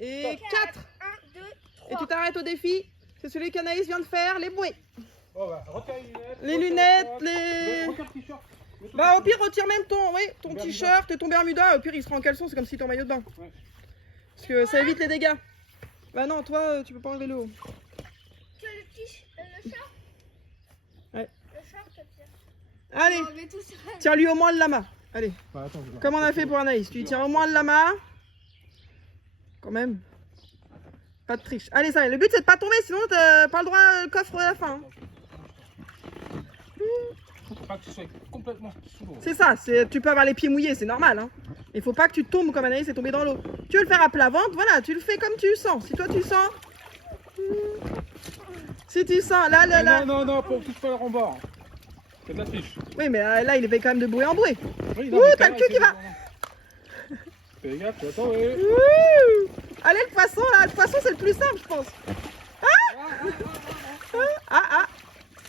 Et 4. 1, 2, Et tu t'arrêtes au défi. C'est celui qu'Anaïs vient de faire, les bouées. Oh bah, retire les lunettes. Les lunettes, les... Retire le t-shirt. Bah au pire, retire même ton, oui, ton Bermuda. t-shirt et ton Bermuda. Au pire, il sera en caleçon, c'est comme si ton maillot de bain. Ouais. Parce que ça évite les dégâts. Bah non, toi, tu peux pas enlever le haut. que le short. Ouais. Le short, c'est pire. Allez, On met tout sur elle. tiens-lui au moins le lama. Allez, Bah, attends, je vais voir. comme on a fait pour Anaïs. Tu lui tiens au moins le lama. Quand même. Pas de triche. Allez, ça, le but c'est de pas tomber, sinon t'as pas le droit au coffre à la fin. Hein. Faut pas que tu sois complètement sous l'eau. C'est ça, tu peux avoir les pieds mouillés, c'est normal. Hein. Il faut pas que tu tombes comme Anaïs est tombée dans l'eau. Tu veux le faire à plat ventre, voilà, tu le fais comme tu le sens. Si toi tu sens. Si tu sens, là. Non, non, non, pour que tu pas le rembord. C'est de la triche. Oui, mais là il est quand même de bouée en bouée. Oui, Ouh, t'as le cul qui va. Fais gaffe, tu attends, oui. Ouh. Allez, le poisson là, le poisson c'est le plus simple, je pense. Ah,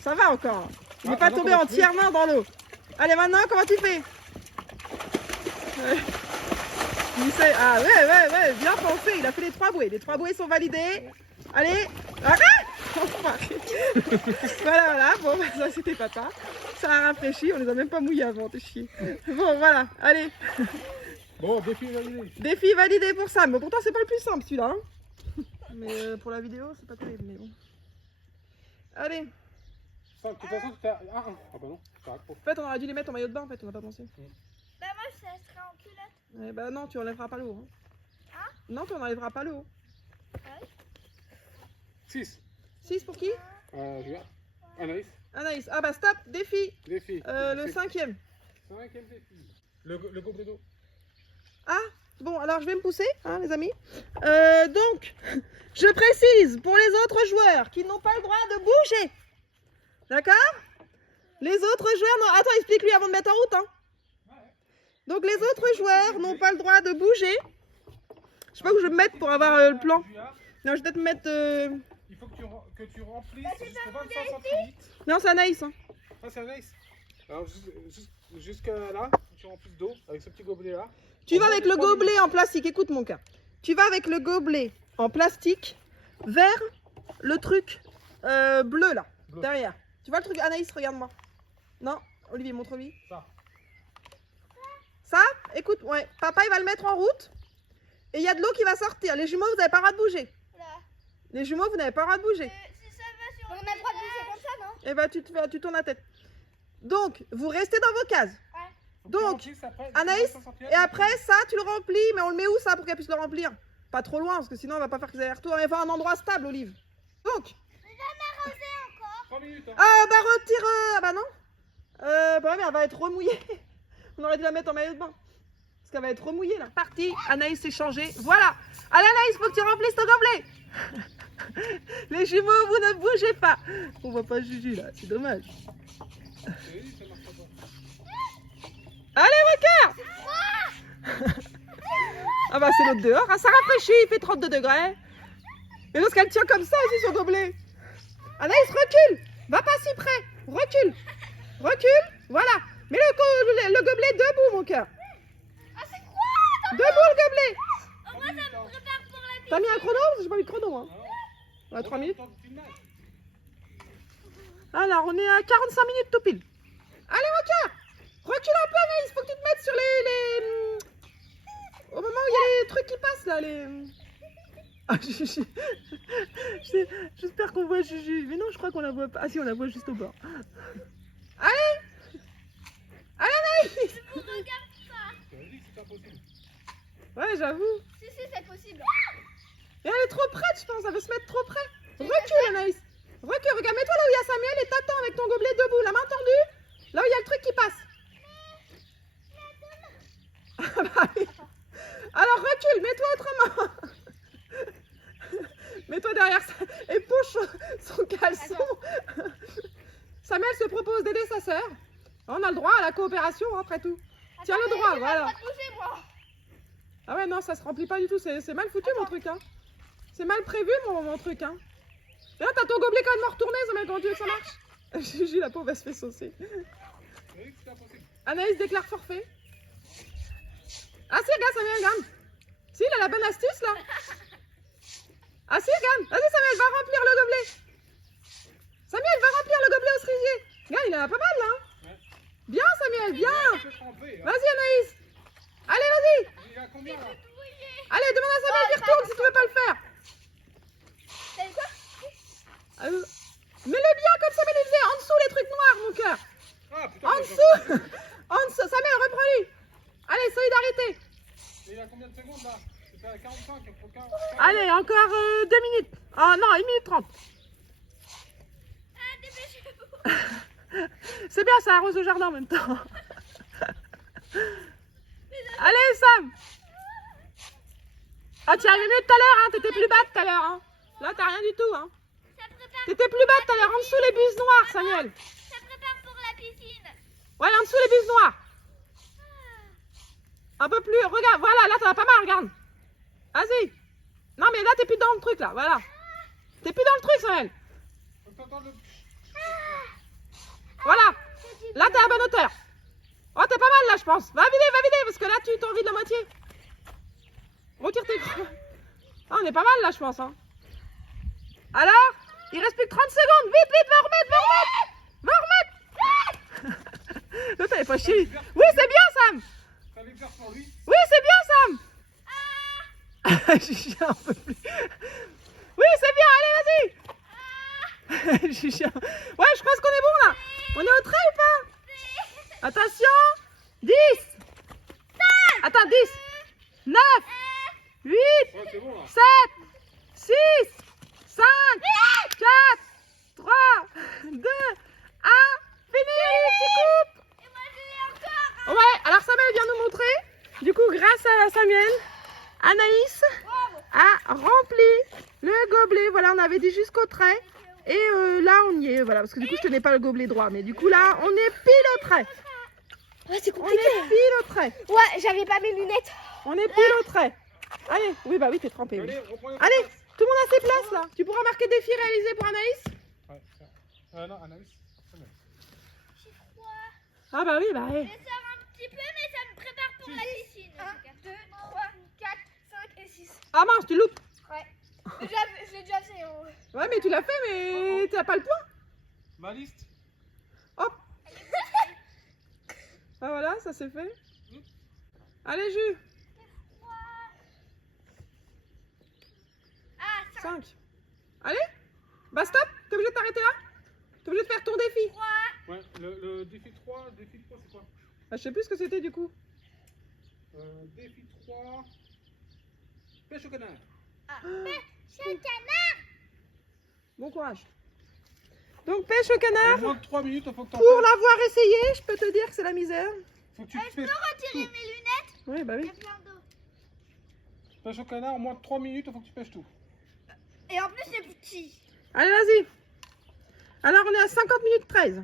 ça va encore. Il n'est pas tombé en tiers-main dans l'eau. Allez, maintenant, comment tu fais? Il sait. Ah, ouais, bien pensé. Il a fait les 3 bouées. Les 3 bouées sont validées. Allez, arrête. Voilà, bon, bah, ça c'était papa. Ça a rafraîchi, on les a même pas mouillés avant, t'es chier. Bon, voilà, allez. Bon, défi validé. Défi validé pour Sam. Mais pourtant, c'est pas le plus simple celui-là. Hein. Mais pour la vidéo, c'est pas terrible, mais bon. Allez. Ça, de toute façon, tu fais 1-1. Ah bah non, ça raccroche. En fait, on aurait dû les mettre en maillot de bain, en fait, on n'a pas pensé. Bah, moi, ça serait en culotte. Ouais, bah non, tu enlèveras pas le haut. Hein. Hein? Non, tu enlèveras pas le haut. 6. 6 pour qui? Julien. Anaïs. Anaïs. Ah bah stop, défi. Défi. Le 5e. 5e défi. Le gobelet d'eau. Ah, bon, alors je vais me pousser, hein, les amis. Donc, je précise pour les autres joueurs qui n'ont pas le droit de bouger. D'accord? Les autres joueurs... Non... Attends, explique-lui avant de mettre en route. Hein. Donc, les autres joueurs n'ont pas le droit de bouger. Je sais pas où je vais me mettre pour avoir le plan. Non, je vais peut-être me mettre... Il faut que tu remplisses jusqu'au 25 centilitres. Non, c'est Anaïs. Hein. Ah, c'est Anaïs. Alors, jusqu'à là, tu remplis d'eau avec ce petit gobelet là. Tu vas avec le gobelet en plastique. Écoute mon cas. Tu vas avec le gobelet en plastique vers le truc bleu là, derrière. Tu vois le truc, Anaïs, regarde-moi. Non, Olivier, montre-lui. Ça, écoute, ouais, papa il va le mettre en route. Et il y a de l'eau qui va sortir. Les jumeaux, vous n'avez pas le droit de bouger. Là. Les jumeaux, vous n'avez pas le droit de bouger. Si ça va sur on a le droit de bouger comme ça, non? Et bah tu tournes la tête. Donc, vous restez dans vos cases. Donc, Anaïs, et après ça, tu le remplis. Mais on le met où ça pour qu'elle puisse le remplir? Pas trop loin, parce que sinon on va pas faire que des retours. Il va un endroit stable, Olive. Donc. Jamais arrosé encore. 3 minutes. Hein. Ah bah retire. Ah bah non. Bah mais elle va être remouillée. On aurait dû la mettre en maillot de bain. Parce qu'elle va être remouillée là. Parti, Anaïs s'est changée. Voilà. Allez Anaïs, faut que tu remplisses ton gobelet. Les jumeaux, vous ne bougez pas. On voit pas Juju là, c'est dommage. Allez Walker. Ah bah c'est l'autre dehors. Ah, ça rafraîchit, il fait 32 degrés. Mais parce qu'elle tient comme ça aussi son gobelet. Anaïs, recule. Va pas si près. Recule. Recule. Voilà. Mets le gobelet debout, mon cœur. Ah, c'est quoi? Debout le gobelet. Moi, ça me prépare pour la vie. T'as mis un chrono? Parce que j'ai pas mis de chrono. Hein. Ouais, 3 minutes. Alors, on est à 45 minutes tout pile. Allez, mon cœur. Recule un peu, Anaïs. Faut que tu te mettes sur les... Au moment où il y a les trucs qui passent, là. Les... Ah, Juju. J'espère qu'on voit Juju. Mais non, je crois qu'on la voit pas. Ah si, on la voit juste au bord. Allez. Allez, Anaïs. Je vous regarde pas. T'avais dit que c'était impossible. Ouais, j'avoue. Si, c'est possible. Et elle est trop prête, je pense. Elle veut se mettre trop près. Recule, Anaïs. Recule. Regarde, mets-toi là où il y a Samuel et t'attends avec ton gobelet debout. La main tendue. Là où il y a le truc qui passe. Ah bah oui. Alors recule, mets-toi autrement. Mets-toi derrière ça et pousse son caleçon. Samuel se propose d'aider sa sœur. On a le droit à la coopération après tout. Tiens le droit, voilà. Pas de bouger, moi. Ah ouais, non, ça se remplit pas du tout. C'est mal foutu mon truc. Hein. C'est mal prévu mon truc. Hein. Et là, t'as ton gobelet quand même retourné, Samuel, comment tu veux que ça marche? Juju, la pauvre, elle se fait saucer. T'avais dit que c'était impossible. Anaïs déclare forfait. Ah si, regarde, Samuel, regarde. Si, il a la bonne astuce là. Ah si, regarde. Vas-y, Samuel, va remplir le gobelet. Samuel, va remplir le gobelet au cerisier. Regarde, il en a pas mal là. Hein. Ouais. Bien, Samuel, bien. Tu peux tremper. Hein. Vas-y, Anaïs. Allez, vas-y. Il y a combien là? Allez, demande à Samuel qu'il retourne si tu veux pas le faire. T'as dit quoi? Mets-le bien comme Samuel il faisait. En dessous, les trucs noirs, mon cœur. Ah putain. En dessous. En dessous. Samuel, reprends-lui. Allez, solidarité. Et il y a combien de secondes là? C'était à 45, il faut 40. Allez, encore 2 minutes. Ah non, 1 minute 30. Ah, dépêchez-vous. C'est bien, ça arrose le jardin en même temps. Allez, Sam. Ah, tu y arrivais mieux tout à l'heure, hein. T'étais plus bas tout à l'heure, hein. Là, t'as rien du tout, hein. Ça prépare, T'étais plus bas tout à l'heure, en dessous les buses noires, Samuel. ça prépare pour la piscine. Ouais, en dessous les buses noires. Un peu plus, regarde, voilà, là, t'en as pas mal, regarde. Vas-y. Non, mais là, t'es plus dans le truc, là, voilà. T'es plus dans le truc, Samuel. Faut que t'entendes le. Voilà. Là, t'es à la bonne hauteur. Oh, t'es pas mal, là, je pense. Va vider, parce que là, tu t'en vides la moitié. Retire tes... Ah, on est pas mal, là, je pense, hein. Alors, il reste plus que 30 secondes. Vite, va remettre. L'autre, elle est pas chier. Oui, c'est bien, Sam. Ça l'exerce pour lui. Oui, c'est bien, Sam. J'ai un peu plus. Oui, c'est bien, allez, vas-y. J'ai un... Ouais, je pense qu'on est bon, là. On est au trait ou pas? Attention. 10. Attends, 10. 9. 8. Ouais, c'est bon là. 7, 6, 5, 4, 3, 2, 1, fini, tu coupes. Et moi, je l'ai encore. Ouais, alors Samuel vient nous montrer, du coup grâce à Samuel, Anaïs a rempli le gobelet, voilà, on avait dit jusqu'au trait, et là on y est, voilà, parce que du coup je tenais pas le gobelet droit, mais du coup là on est pile au trait. Ouais, c'est On compliqué. est pile au trait, Ouais, j'avais pas mes lunettes. on est pile au trait. Allez, oui bah oui t'es trempé. Oui. Allez, reprends les Allez, places. tout le monde a ses places là. Tu pourras marquer défi réalisé pour Anaïs? Ouais, non, Anaïs. C'est bon. J'ai froid. Ah bah oui, bah Je ouais. sors un petit peu, mais ça me prépare pour la piscine. 1, 2, 3, 4, 5 et 6. Ah mince, tu loupes. Ouais. Je l'ai déjà fait. Hein. Ouais, mais tu l'as fait, mais t'as pas le point. Ma liste. Hop. Ah voilà, ça c'est fait. Allez, Jus. Ah, 5. Allez. Bah stop. T'es obligé de t'arrêter là? T'es obligé de faire ton défi. 3. Ouais, le défi 3, c'est quoi? Bah, je sais plus ce que c'était du coup. Défi 3. Pêche au canard. Ah, c'est un canard. Bon courage. Donc pêche au En canard. moins de 3 minutes, il faut que t'en Pour l'avoir essayé, je peux te dire que c'est la misère. Faut que tu Je peux pêches. retirer mes lunettes? Oui, bah Il y oui. a plein d'eau. Pêche au canard, en moins de 3 minutes, il faut que tu pêches tout. Et en plus, c'est petit. Allez, vas-y. Alors on est à 50 minutes 13.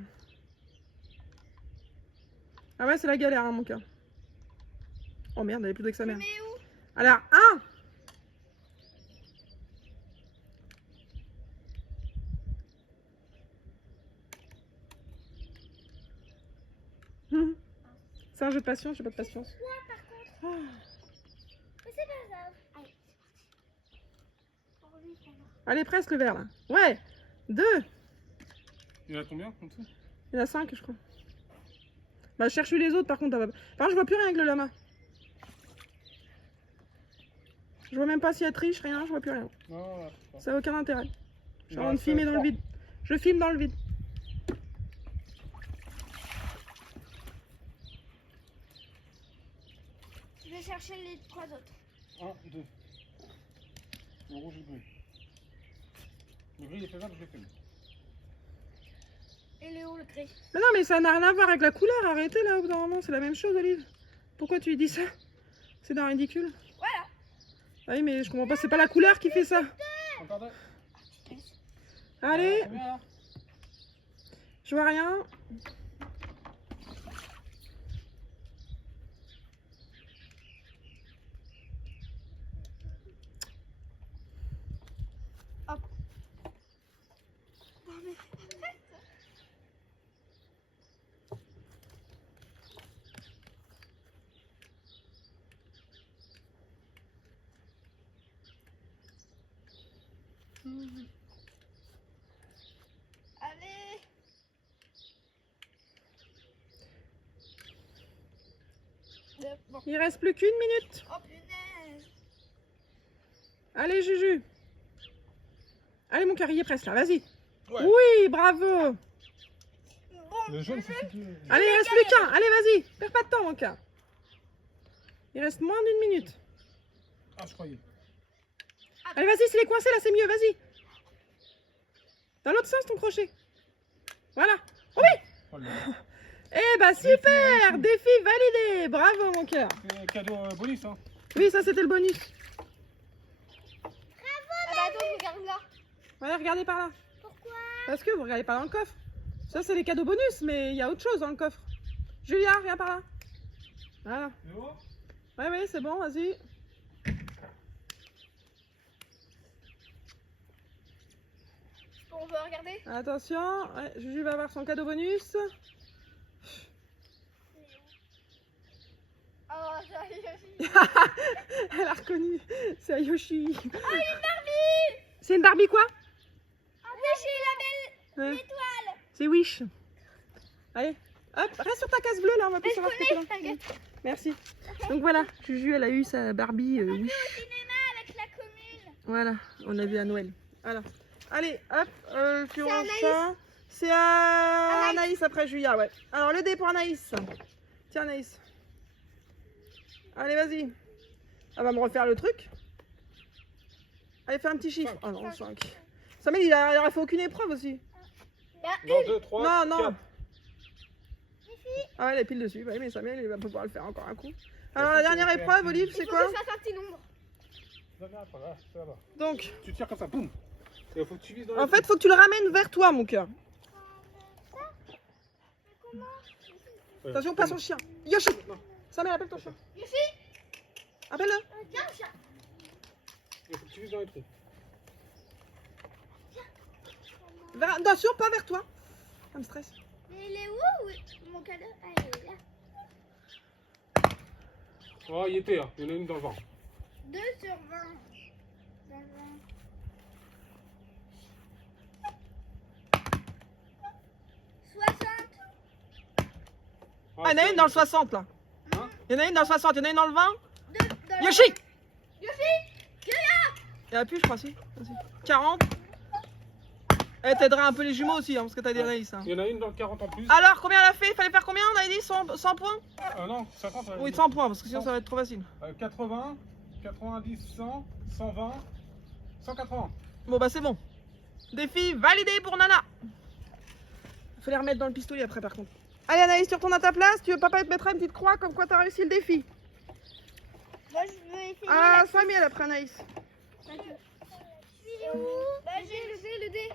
Ah ouais, c'est la galère, hein, mon cœur. Oh merde, elle est plus douée que sa mère. Mais où? Alors, 1. C'est un jeu de patience, j'ai pas de patience. Quoi, par contre? Ah. Mais c'est pas grave. Allez, c'est parti. Pour lui, ça va. Allez, presque le vert là. Ouais. 2. Il y en a combien en dessous? Il y en a 5, je crois. Bah, cherche les autres par contre. Par contre, je vois plus rien avec le lama. Je vois même pas si elle triche, rien, je vois plus rien. Non, là, je Ça n'a aucun intérêt. Je suis en train Non, de filmer c'est dans le fort. vide. Je filme dans le vide. Je vais chercher les 3 autres. 1, 2. Le rouge et le gris. Le gris il est faisable, je le fume. Et il est où le gris? Mais non, mais ça n'a rien à voir avec la couleur. Arrêtez là, au bout d'un moment, c'est la même chose, Olive. Pourquoi tu lui dis ça? C'est d'un ridicule. Voilà. Ah oui, mais je comprends pas, c'est pas la couleur qui fait ça. Encore deux. Allez, Combien là? je vois rien. Non mais arrête. Allez. Bon. Il reste plus qu'une minute. Oh punaise. Allez, Juju. Allez, mon cœur, il est presque là, vas-y. Ouais. Oui, bravo. Bon, Le jaune, c'est celui qui. Allez, il reste plus qu'un. Allez, vas-y. Perds pas de temps, mon cœur. Il reste moins d'une minute. Ah, je croyais. Allez, vas-y, s'il est coincé, là, c'est mieux, vas-y. Dans l'autre sens, ton crochet. Voilà. Oh oui. Oh, le- Eh bah, super. Défi validé. Bravo, mon cœur. C'est cadeau bonus, hein. Oui, ça, c'était le bonus. Ah bah attends, je regarde là. Voilà, regardez par là. Pourquoi? Parce que vous regardez pas dans le coffre. Ça, c'est les cadeaux bonus, mais il y a autre chose dans le coffre. Julia, regarde par là. Voilà. C'est bon? Ouais, oui, c'est bon, vas-y. On va regarder. Attention, ouais, Juju va avoir son cadeau bonus. Oh, j'ai Elle a reconnu, c'est un Yoshi. Oh, une Barbie. C'est une Barbie quoi? Oui, j'ai la belle Ouais, étoile. c'est Wish. Allez, hop, reste sur ta case bleue là, on va plus Je savoir ce que tu connais, as. t'inquiète. Merci. Donc voilà, Juju, elle a eu sa Barbie On a vu Wish. au cinéma avec la commune. Voilà, on a vu à Noël. Voilà. Allez, hop, tu C'est ranges Anaïs. ça. C'est à Anaïs. Anaïs après Julia, ouais. Alors le dé pour Anaïs. Tiens Anaïs. Allez, vas-y. Elle va me refaire le truc. Allez, fais un petit chiffre. Oh non, 5. Samuel, il a fait aucune épreuve aussi. Bah, Non, 2, 3. Non, non. 4. Ah ouais, elle est pile dessus. Bah oui, mais Samuel, il va pouvoir le faire encore un coup. Alors la dernière épreuve, Olive, c'est il faut quoi? que je fasse un petit nombre. Non, viens après, là, c'est là-bas. Donc, Tu tires comme ça, boum. Et il faut que tu vises dans en fait, faut que tu le ramènes vers toi, mon cœur. Attention, pas son chien. Yoshi. Non. Samuel, appelle ton chien. Yoshi, Appelle-le. viens, chat. Il faut que tu vises dans les trous. Attention, pas vers toi. Ça me stresse. Mais il est où? Oui. Mon cadeau. Ah, il est là. Oh, il était, hein. Il y en a une dans le vent. 2 sur 20. Dans le 20. 60. Ah, il y en a une dans le 60 là. Hein? Il y en a une dans le 60, il y en a une dans le 20. 2 dans le Yoshi. Yoshi. Il y en a plus, je crois, si. Vas-y. 40. Elle t'aidera un peu les jumeaux aussi, hein, parce que t'as des Anaïs. Hein. Il y en a une dans le 40 en plus. Alors, combien elle a fait? Il fallait faire combien? On avait dit 100 points? Non, 50. Oui, 100 points, parce que sinon ça va être trop facile. 80, 90, 100, 120, 180. Bon, bah c'est bon. Défi validé pour Nana. Il faut les remettre dans le pistolet après, par contre. Allez, Anaïs, tu retournes à ta place. Tu veux papa te mettre une petite croix comme quoi t'as réussi le défi? Moi, je veux essayer. Ah, Samuel après Anaïs. Il est où? Bah, j'ai le dé.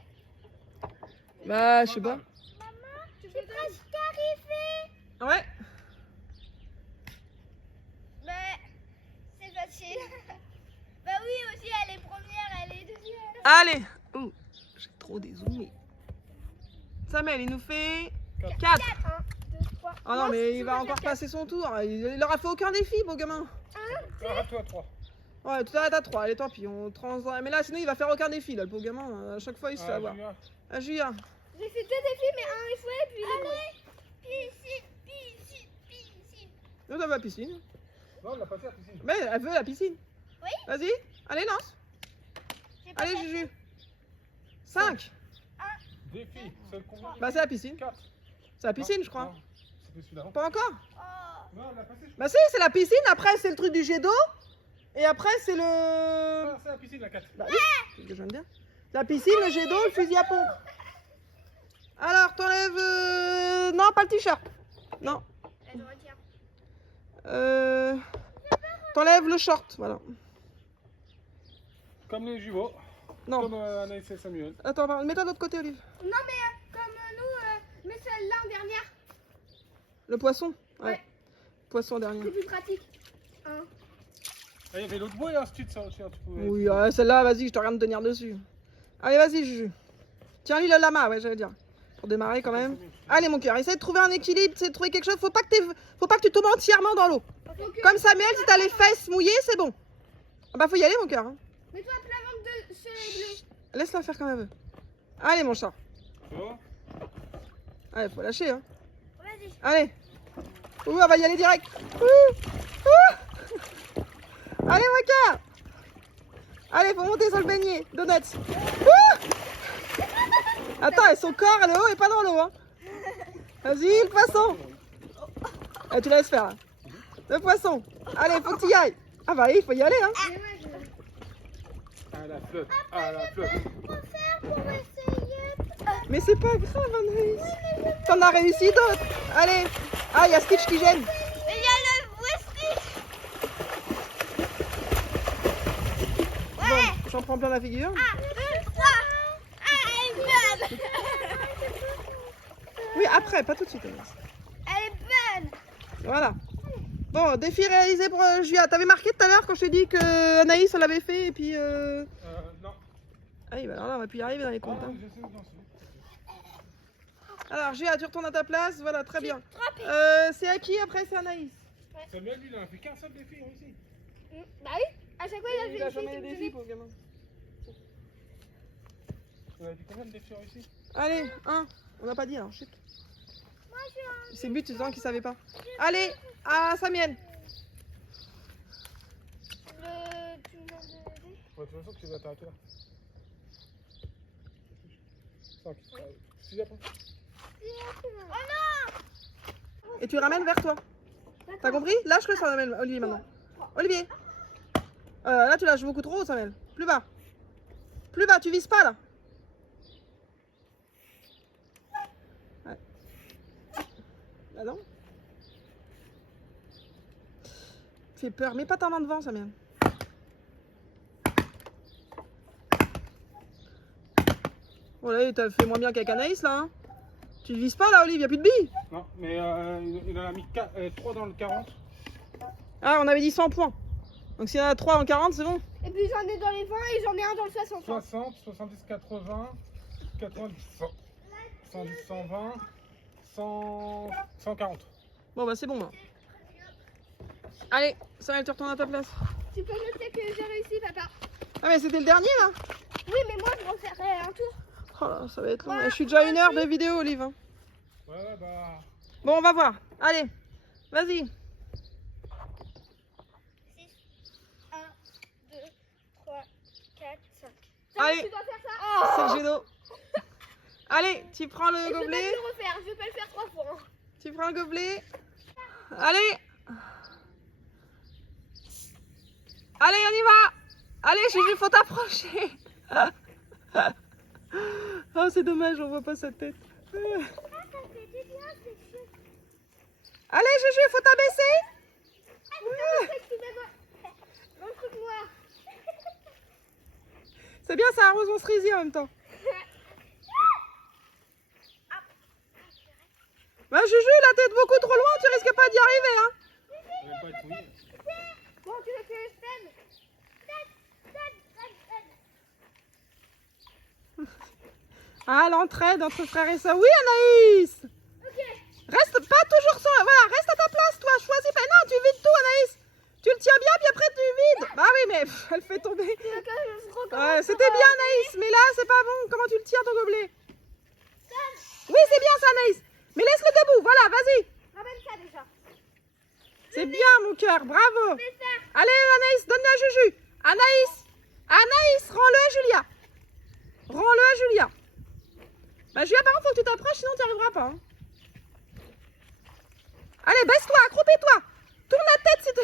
Bah, je sais pas. Maman, je suis presque arrivée. Ouais. Bah, c'est facile. Bah oui, aussi, elle est première, elle est deuxième. Allez. Ouh, j'ai trop dézoomé. Samuel, il nous fait 4. 4, 1, 2, 3. Oh non, mais il va encore passer son tour. Il aura fait aucun défi, beau gamin. Arrête-toi à 3. Ouais, tout arrête à 3. Allez, tant pis. On mais là, sinon, il va faire aucun défi, là, le beau gamin. À chaque fois, il se fait avoir. Ah, Julia. J'ai fait 2 défis, mais un échoué, puis allez, piscine. Non, t'as pas la piscine. Non, elle l'a pas fait à la piscine. Mais elle veut la piscine. Oui. Vas-y, allez, lance. J'ai pas Allez, fait. Juju. 5. Défi, seul combien? Bah, c'est la piscine. 4. C'est la piscine, je crois. C'était celui-là. Pas encore? Oh. Non, on l'a passé, je Bah, si, c'est la piscine. Après, c'est le truc du jet d'eau. Et après, c'est le. crois. C'est la piscine, la 4. Bah oui, c'est ce que je viens de dire. La piscine, le jet d'eau, le fusil à pompe. Alors, t'enlèves. Non, pas le t-shirt. Non. Elle retire. T'enlèves le short, voilà. Comme les jumeaux. Non. Comme Anaïs et Samuel. Attends, mets-toi de l'autre côté, Olive. Non, mais comme nous, mais celle-là en dernière, Le poisson. Ouais. Ouais. Poisson dernier. c'est plus pratique. Hein. Ah, il y avait l'autre bois, hein, si tu pouvais. Oui, ouais, celle-là, vas-y, je te regarde tenir dessus. Allez, vas-y, Juju. Tiens-lui le lama, ouais, j'allais dire. Pour démarrer quand même. Allez, mon cœur, essaie de trouver un équilibre, essaie de trouver quelque chose. Faut pas que tu tombes entièrement dans l'eau. Ok. Comme Samuel, si t'as les fesses mouillées, c'est bon. Ah bah, faut y aller, mon cœur. Hein. Mets-toi à plat ventre de ce bleu. Laisse-la faire comme elle veut. Allez, mon chat. Tu vois? Allez, faut lâcher, hein. Vas-y. Allez. Ouh, on va y aller direct. Ouh. Ouh. Allez, mon cœur. Allez, faut monter sur le beignet. Donuts. Ouh. Attends, et son corps, elle est haut et pas dans l'eau, hein. Vas-y, le poisson. Eh, tu laisses faire, là. Le poisson. Allez, faut que tu y ailles. Ah bah, il faut y aller, hein. Mais ouais, À la flotte. À la flotte. Comment faire pour essayer? Mais c'est pas grave, Anaïs. T'en as réussi d'autres. Allez. Ah, il y a Stitch qui gêne. Il y a le whisky. Bon, j'en prends plein la figure. 1, 3. Elle est bonne. Oui, après, pas tout de suite, Anaïs. Elle est bonne. Voilà. Bon, défi réalisé pour Julia. T'avais marqué tout à l'heure quand je t'ai dit que Anaïs, elle l'avait fait et puis... Non. Ah oui, bah alors là, on va plus y arriver dans les comptes. Ah, hein. je sais où j'en suis. Alors, Julia, tu retournes à ta place. Voilà, très bien. C'est à qui après? C'est Anaïs. Samuel, lui, il a fait qu'un seul défi réussi. Bah oui. À chaque fois, il Il a a fait jamais une les fille. défis, pauvre gamin. Il a dit combien de défis réussis? Allez, un. On n'a pas dit, alors chut. Moi, je C'est but, tu sens qu'il savait pas. Allez, à Samuel. Tu m'as donné. Ouais, de toute façon, tu vas t'arrêter là. 5. 6 après. Oh non. Et tu ramènes vers toi. T'as compris? Lâche-le, Samuel. Olivier, maintenant. Olivier. Là, tu lâches beaucoup trop haut, Samuel. Plus bas. Plus bas, tu vises pas, là. Ouais. Ah non. Fais peur. Mets pas ta main devant, Samuel. Bon, là, t'as fait moins bien qu'avec Anaïs, là. Hein. Tu vises pas, là, Olivier. Y'a plus de billes. Non, mais il en a mis 3 dans le 40. Ah, on avait dit 100 points. Donc s'il y en a 3 en 40, c'est bon. Et puis j'en ai dans les 20 et j'en ai un dans le 60. 60, 70, 80, 90, 100, 110, 120, 100, 140. Bon, bah c'est bon, là. Allez, Samuel, tu retournes à ta place. Tu peux noter que j'ai réussi, papa. Ah, mais c'était le dernier, là. Oui, mais moi, je referai un tour. Oh là, ça va être long. Je suis déjà à 1 heure de vidéo, Olive. Hein. Ouais, bah. Bon, on va voir. Allez, vas-y. 1, 2, 3, 4, 5. Allez. Tu dois faire ça. C'est le jet d'eau. Allez, tu prends le Et je vais pas gobelet. le refaire, je vais pas le faire 3 fois. Hein. Tu prends le gobelet. Allez. Allez, on y va. Allez, Juju, faut t'approcher. Oh, c'est dommage, on voit pas sa tête. Ah, ça fait du bien, c'est chou. Allez, Juju, faut t'abaisser. Ah, c'est ça, tu mets dans le truc noir. C'est bien, ça arrose mon cerisier en même temps. Bah, Juju, la tête beaucoup trop loin, tu risques pas d'y arriver, hein. Ça va pas être mouillé. Bon, tu veux que je t'aime? Ah, l'entraide entre frères et sœurs. Oui, Anaïs. Ok. Reste pas toujours sans... Voilà, reste à ta place, toi. Choisis pas. Non, tu vides tout, Anaïs. Tu le tiens bien, puis après tu vides. Bah oui, mais elle fait tomber. Tu veux que je recommence? Ouais, c'était bien, Anaïs. Mais là, c'est pas bon. Comment tu le tiens, ton gobelet? Oui, c'est bien ça, Anaïs. Mais laisse-le debout. Voilà, vas-y. Ramène ça déjà. C'est bien, mon cœur. Bravo. Fais ça. Allez, Anaïs, donne-le à Juju. Anaïs, Anaïs, rends-le à Julia. Rends-le à Julia. Bah Julia, par contre, faut que tu t'approches, sinon tu n'y arriveras pas. Hein. Allez, baisse-toi, accroupis-toi. Tourne la tête si tu...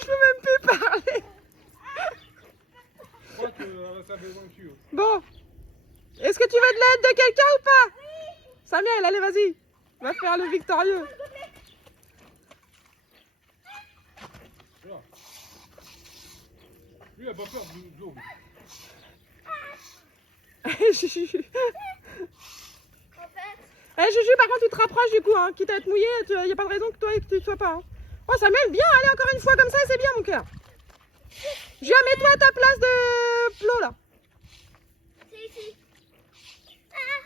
Je peux même plus parler. Je crois que ça a besoin de cul. Bon. Est-ce que tu veux de l'aide de quelqu'un ou pas? Samuel, allez, vas-y. Va faire le victorieux. Lui, il a pas peur de l'eau. Juju. En fait, Eh Juju, par contre, tu te rapproches du coup, hein. Quitte à être mouillé, il n'y a pas de raison que toi tu ne sois pas. Hein. Oh Samuel, bien, allez encore une fois comme ça, c'est bien mon cœur. Julia, mets-toi à ta place de Flo là. c'est ici.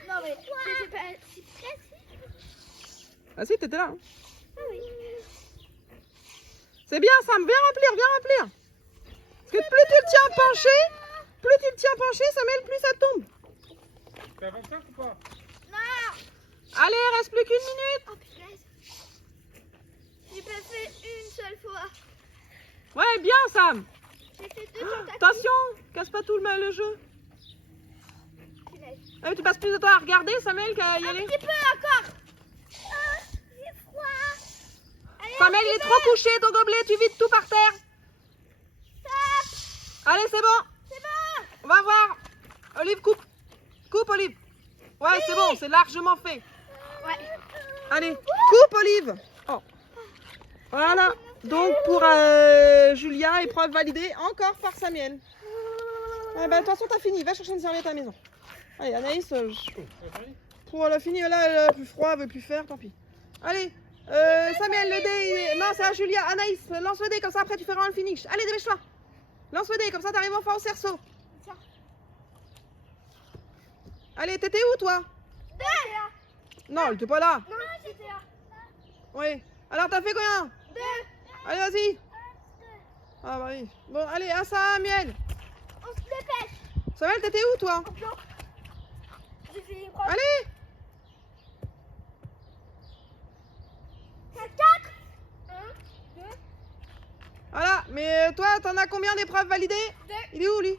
Non mais c'était pas si précis. Ah si, t'étais là. Hein. Ah oui. C'est bien Sam, viens remplir, viens remplir. Parce que plus tu le tiens penché, Samuel, plus ça tombe. T'as 25 ou pas? Non. Allez, il reste plus qu'une minute. Oh punaise. J'ai pas fait une seule fois. Ouais, bien Sam. J'ai fait deux tentatives. Attention, casse pas tout le jeu. Punaise. Ah, mais tu passes plus de temps à regarder Samuel qu'à y aller. Un petit peu encore. J'ai froid. Allez, Samuel, il est trop couché, ton gobelet, tu vides tout par terre. stop. Allez, c'est bon. C'est bon. On va voir. Olive, coupe. Coupe, Olive. Ouais, c'est bon, c'est largement fait. Ouais. Allez, coupe, Olive. Oh. Voilà. Donc, pour Julia, épreuve validée encore par Samuel. Ouais, bah, de toute façon, t'as fini. Va chercher une serviette à la maison. Allez, Anaïs, pour elle a fini. Là, elle a plus froid, elle veut plus faire, tant pis. Allez, Samuel, le dé. Non, c'est à Julia. Anaïs, lance le dé, comme ça, après, tu feras un finish. Allez, dépêche-toi. Lance le dé, comme ça, t'arrives enfin au cerceau. Allez, t'étais où, toi? Non, elle était pas là. Non, j'étais là. Oui. Alors, t'as fait combien? 2. Allez, vas-y. Ah, bah oui. Bon, allez, à Samuel. On se dépêche. Samuel, t'étais où, toi? J'ai fait une croix. Allez. 4. 1, 2. Voilà, mais toi, t'en as combien d'épreuves validées? 2. Il est où, lui?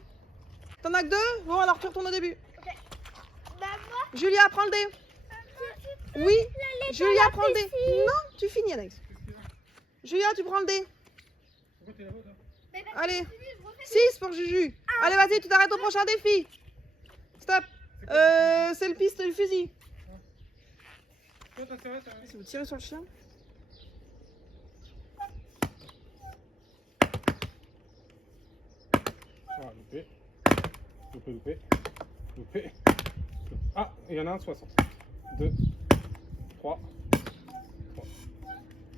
T'en as que 2? Bon, alors tu retournes au début. Bah moi, Julia, prends le dé. Oui, Julia, prends le dé. Non, tu finis, Anaïs. Julia, tu prends le dé. Pourquoi t'es là-bas, toi? Allez, 6 pour Juju. Allez, vas-y, tu t'arrêtes au prochain défi. Stop. C'est le piste, le fusil. Toi, t'as serré, Si vous tirez sur le chien. Ah, loupé. Loupé. Loupé. Ah, il y en a un 60. 2, 3.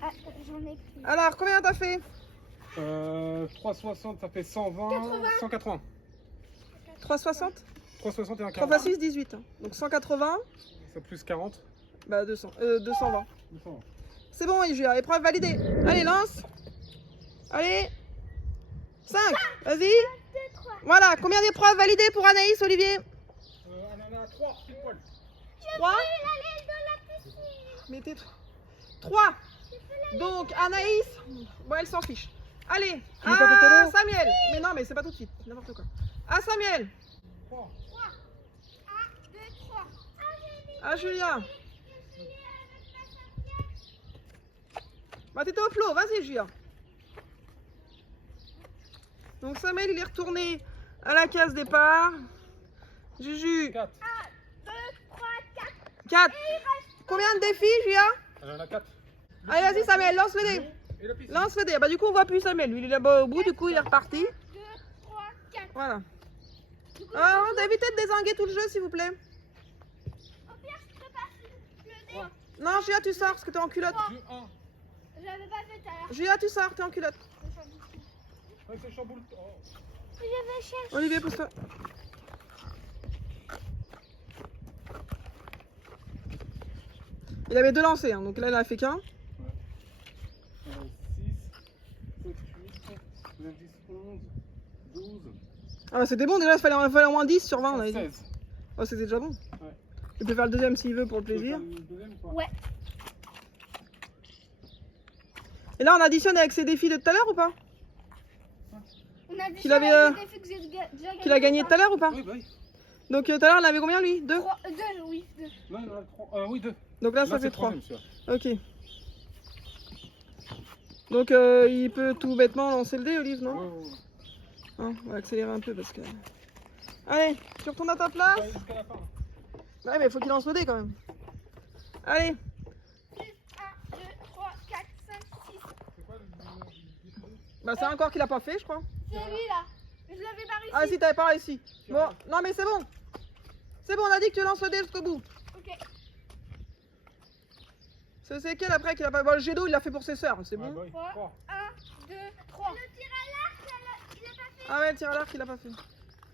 Ah, j'en ai plus. Alors, combien t'as fait? 360, ça fait 120. 180. 360 360 et un 3 40. x 6, 18. Hein. Donc 180, Ça plus 40. bah 200, 220. 200. C'est bon, Julia, épreuve validée. Allez, lance. Allez. 5, vas-y. 2, 3. Voilà, combien d'épreuves validées pour Anaïs, Olivier? On en a 3, pile poil. 3. Aller dans la piscine. Mettez 3. Donc, Anaïs, bon, elle s'en fiche. Allez, Tu veux pas ton cadeau? Samuel. Mais non, mais c'est pas tout de suite, n'importe quoi. À Samuel. 3. 3. 1, 2, 3. À Julia. Bah, t'étais au flot, vas-y, Julia. Donc, Samuel, il est retourné à la case départ. Juju, 4. 1, 2, 3, 4. 4. Combien de défis, Julia? Elle en a 4. Allez, vas-y, Samuel, lance le dé. Et la piscine. Lance le dé. Bah, du coup, on voit plus Samuel. Lui, il est là-bas au bout, du coup, il est reparti. 2, 3, 4. Voilà. Alors, évitez de dézinguer tout le jeu, s'il vous plaît. Au pire, je peux pas le dé. Non, Julia, tu sors parce que t'es en culotte. 2, 1. Je l'avais pas fait tout à l'heure. Julia, tu sors, t'es en culotte. Ouais, c'est chamboule. Oh. Je vais chercher. Olivier, pousse-toi. Il avait 2 lancers, hein, donc là, il en a fait qu'un. 6, 7, 8, 9, 10, 11, 12. Ah, bah, c'était bon, déjà, il fallait au moins 10 sur 20, on avait dit. 16. Oh, c'était déjà bon. Ouais. Il peut faire le deuxième s'il veut pour le Tu veux plaisir. faire le deuxième ou pas? Ouais. Et là, on additionne avec ses défis de tout à l'heure ou pas? On a dit Qu'il ça avait, avec les défis que j'ai déjà gagné. Qu'il a gagné tout à l'heure ou pas? Oui, bah oui. Donc tout à l'heure, il avait combien lui? 2? 2, oui, 2. Non, il y en a 3. Oui, 2. Donc là, ça Là, fait c'est 3. le troisième, celui-là. Ok. Donc il peut tout bêtement lancer le dé, Olive, non? Ouais, ouais, ouais. Hein, on va accélérer un peu parce que... Allez, tu retournes à ta place? On va aller jusqu'à la fin. Ouais, mais il faut qu'il lance le dé quand même. Allez. 1, 2, 3, 4, 5, 6. C'est quoi le Bah c'est encore qu'il a pas fait, je crois. C'est lui là. Je l'avais pas réussi. Ah si, t'avais pas réussi. Bon, non mais c'est bon. C'est bon, on a dit que tu lances le dé jusqu'au bout. Ok. C'est quel après qu'il a pas... Bon, le jet d'eau, il l'a fait pour ses sœurs, c'est Ah, bon. bah oui, 3, 3. 1, 2, 3. Le tir à l'arc, il a pas fait. Ah ouais, le tir à l'arc, il a pas fait.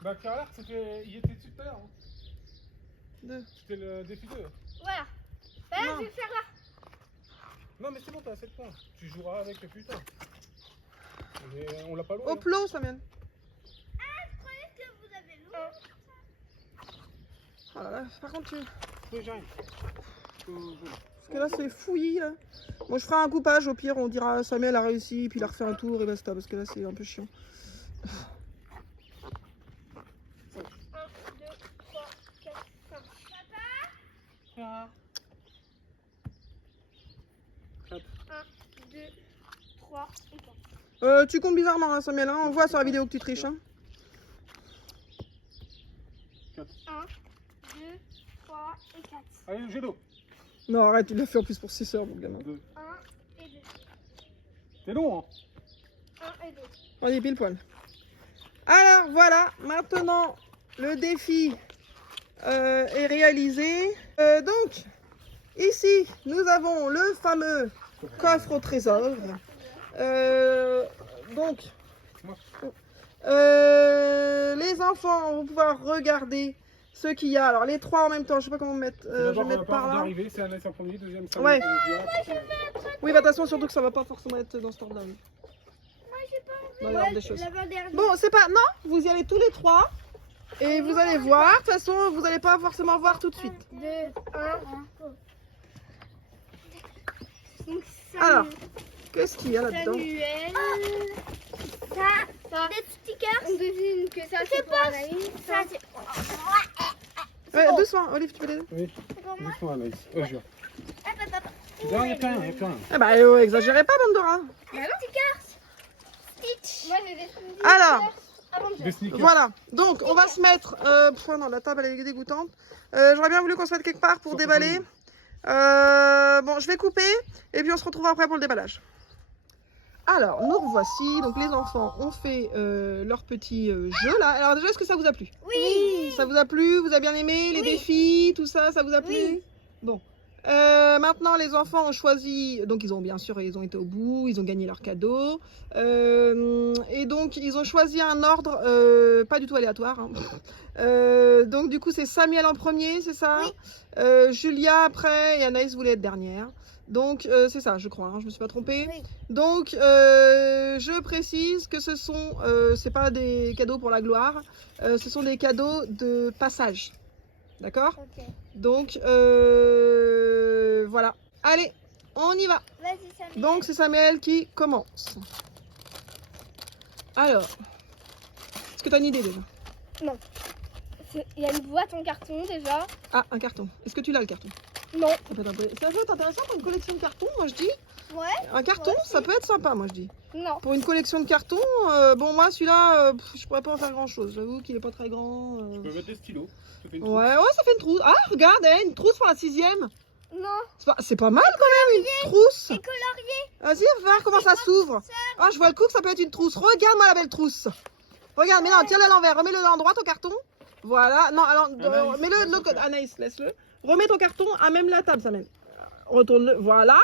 Bah, tir à l'arc, il était dessus tout à l'heure. Hein. 2. C'était le défi 2. Voilà. Bah là, Non. je vais faire là. Non, mais c'est bon, t'as 7 points. Tu joueras avec plus tard. Mais on l'a pas loin. Au plot, Samuel. Je croyais que vous avez l'eau. Oh là là, par contre, tu... Oui, j'arrive. Parce que là, c'est fouillis, là. Bon, je ferai un coupage, au pire, on dira Samuel a réussi, puis il a refait un tour et basta, parce que là, c'est un peu chiant. 1, 2, 3, 4, 5. Papa. 4. 1, 2, 3 et 4. Tu comptes bizarrement, hein, Samuel, hein. On voit sur la vidéo que tu triches, hein. 1, 2, 3 et 4. Allez, le jet d'eau. Non, arrête, il l'a fait en plus pour ses sœurs, mon gamin. 2. 1 et 2. C'est long, hein. 1 et 2. On est pile poil. Alors, voilà, maintenant, le défi est réalisé. Donc, ici, nous avons le fameux coffre au trésor. Donc, les enfants vont pouvoir regarder ce qu'il y a. Alors, les trois en même temps, je sais pas comment mettre. Je vais mettre par là. d'arriver, c'est Anaïs en premier, deuxième, ça Ouais. va. Oui, bah attention, surtout que ça va pas forcément être dans ce ordre-là. Oui. Moi, j'ai pas envie. Dans l'ordre des choses. L'avant-dernier. Bon, c'est pas... Non, vous y allez tous les trois. Et vous allez voir. De toute façon, vous n'allez pas forcément voir tout de suite. 2, 1. Donc, Alors, qu'est-ce qu'il y a là-dedans? Samuel. Ça. Des stickers. On devine que ça, c'est pour Anaïs. Ça, c'est... Ouais, doucement, Olive, tu peux l'aider? Oui, C'est pour moi. doucement, Anaïs. Je vois. Attends, attends. Non, il n'y a plus rien, il n'y a plus rien. Eh bah, exagérez pas, bande de rats. Des stickers. Stitch. Moi, j'ai des stickers. Alors, Avant de Des sneakers. voilà. Donc, on va se mettre... non, la table, elle est dégoûtante. J'aurais bien voulu qu'on se mette quelque part pour déballer. Bon, je vais couper. Et puis, on se retrouve après pour le déballage. Alors, nous revoici. Donc, les enfants ont fait leur petit jeu, là. Alors, déjà, est-ce que ça vous a plu? Oui. Ça vous a plu? Vous avez bien aimé? Les défis, tout ça, ça vous a plu? Oui. Bon. Maintenant, les enfants ont choisi, donc ils ont bien sûr, ils ont été au bout, ils ont gagné leur cadeau, et donc ils ont choisi un ordre pas du tout aléatoire. Hein. Donc du coup, c'est Samuel en premier, c'est ça? Oui. Julia après, et Anaïs voulait être dernière. Donc c'est ça, je crois, hein, je me suis pas trompée. Oui. Donc je précise que ce sont, c'est pas des cadeaux pour la gloire, ce sont des cadeaux de passage. D'accord? Ok. Donc, voilà. Allez, on y va. Vas-y, Samuel. Donc, c'est Samuel qui commence. Alors, est-ce que tu as une idée déjà? Il y a une boîte en carton déjà. Ah, un carton. Est-ce que tu l'as le carton? Non. Ça peut être intéressant pour une collection de cartons, moi je dis. Ouais. Un carton, Ouais, ça peut être sympa, moi je dis. Non. Pour une collection de cartons, bon, moi celui-là, je pourrais pas en faire grand chose. J'avoue qu'il est pas très grand. Tu peux mettre des stylos. Ça fait une Ouais, ça fait une trousse. Ah, regarde, une trousse pour la 6e. Non. C'est pas mal quand même, une trousse. Et colorier. Vas-y, on va voir comment ça s'ouvre. Ah, je vois le coup que ça peut être une trousse. Regarde-moi la belle trousse. Regarde, mais non, tiens-le à l'envers. Remets-le à l'endroit, ton carton. Voilà. Non, alors, Anaïs, mets-le de laisse-le l'autre côté. faire. Anaïs, laisse-le. Remets ton carton à même la table, ça même. Retourne-le. Voilà.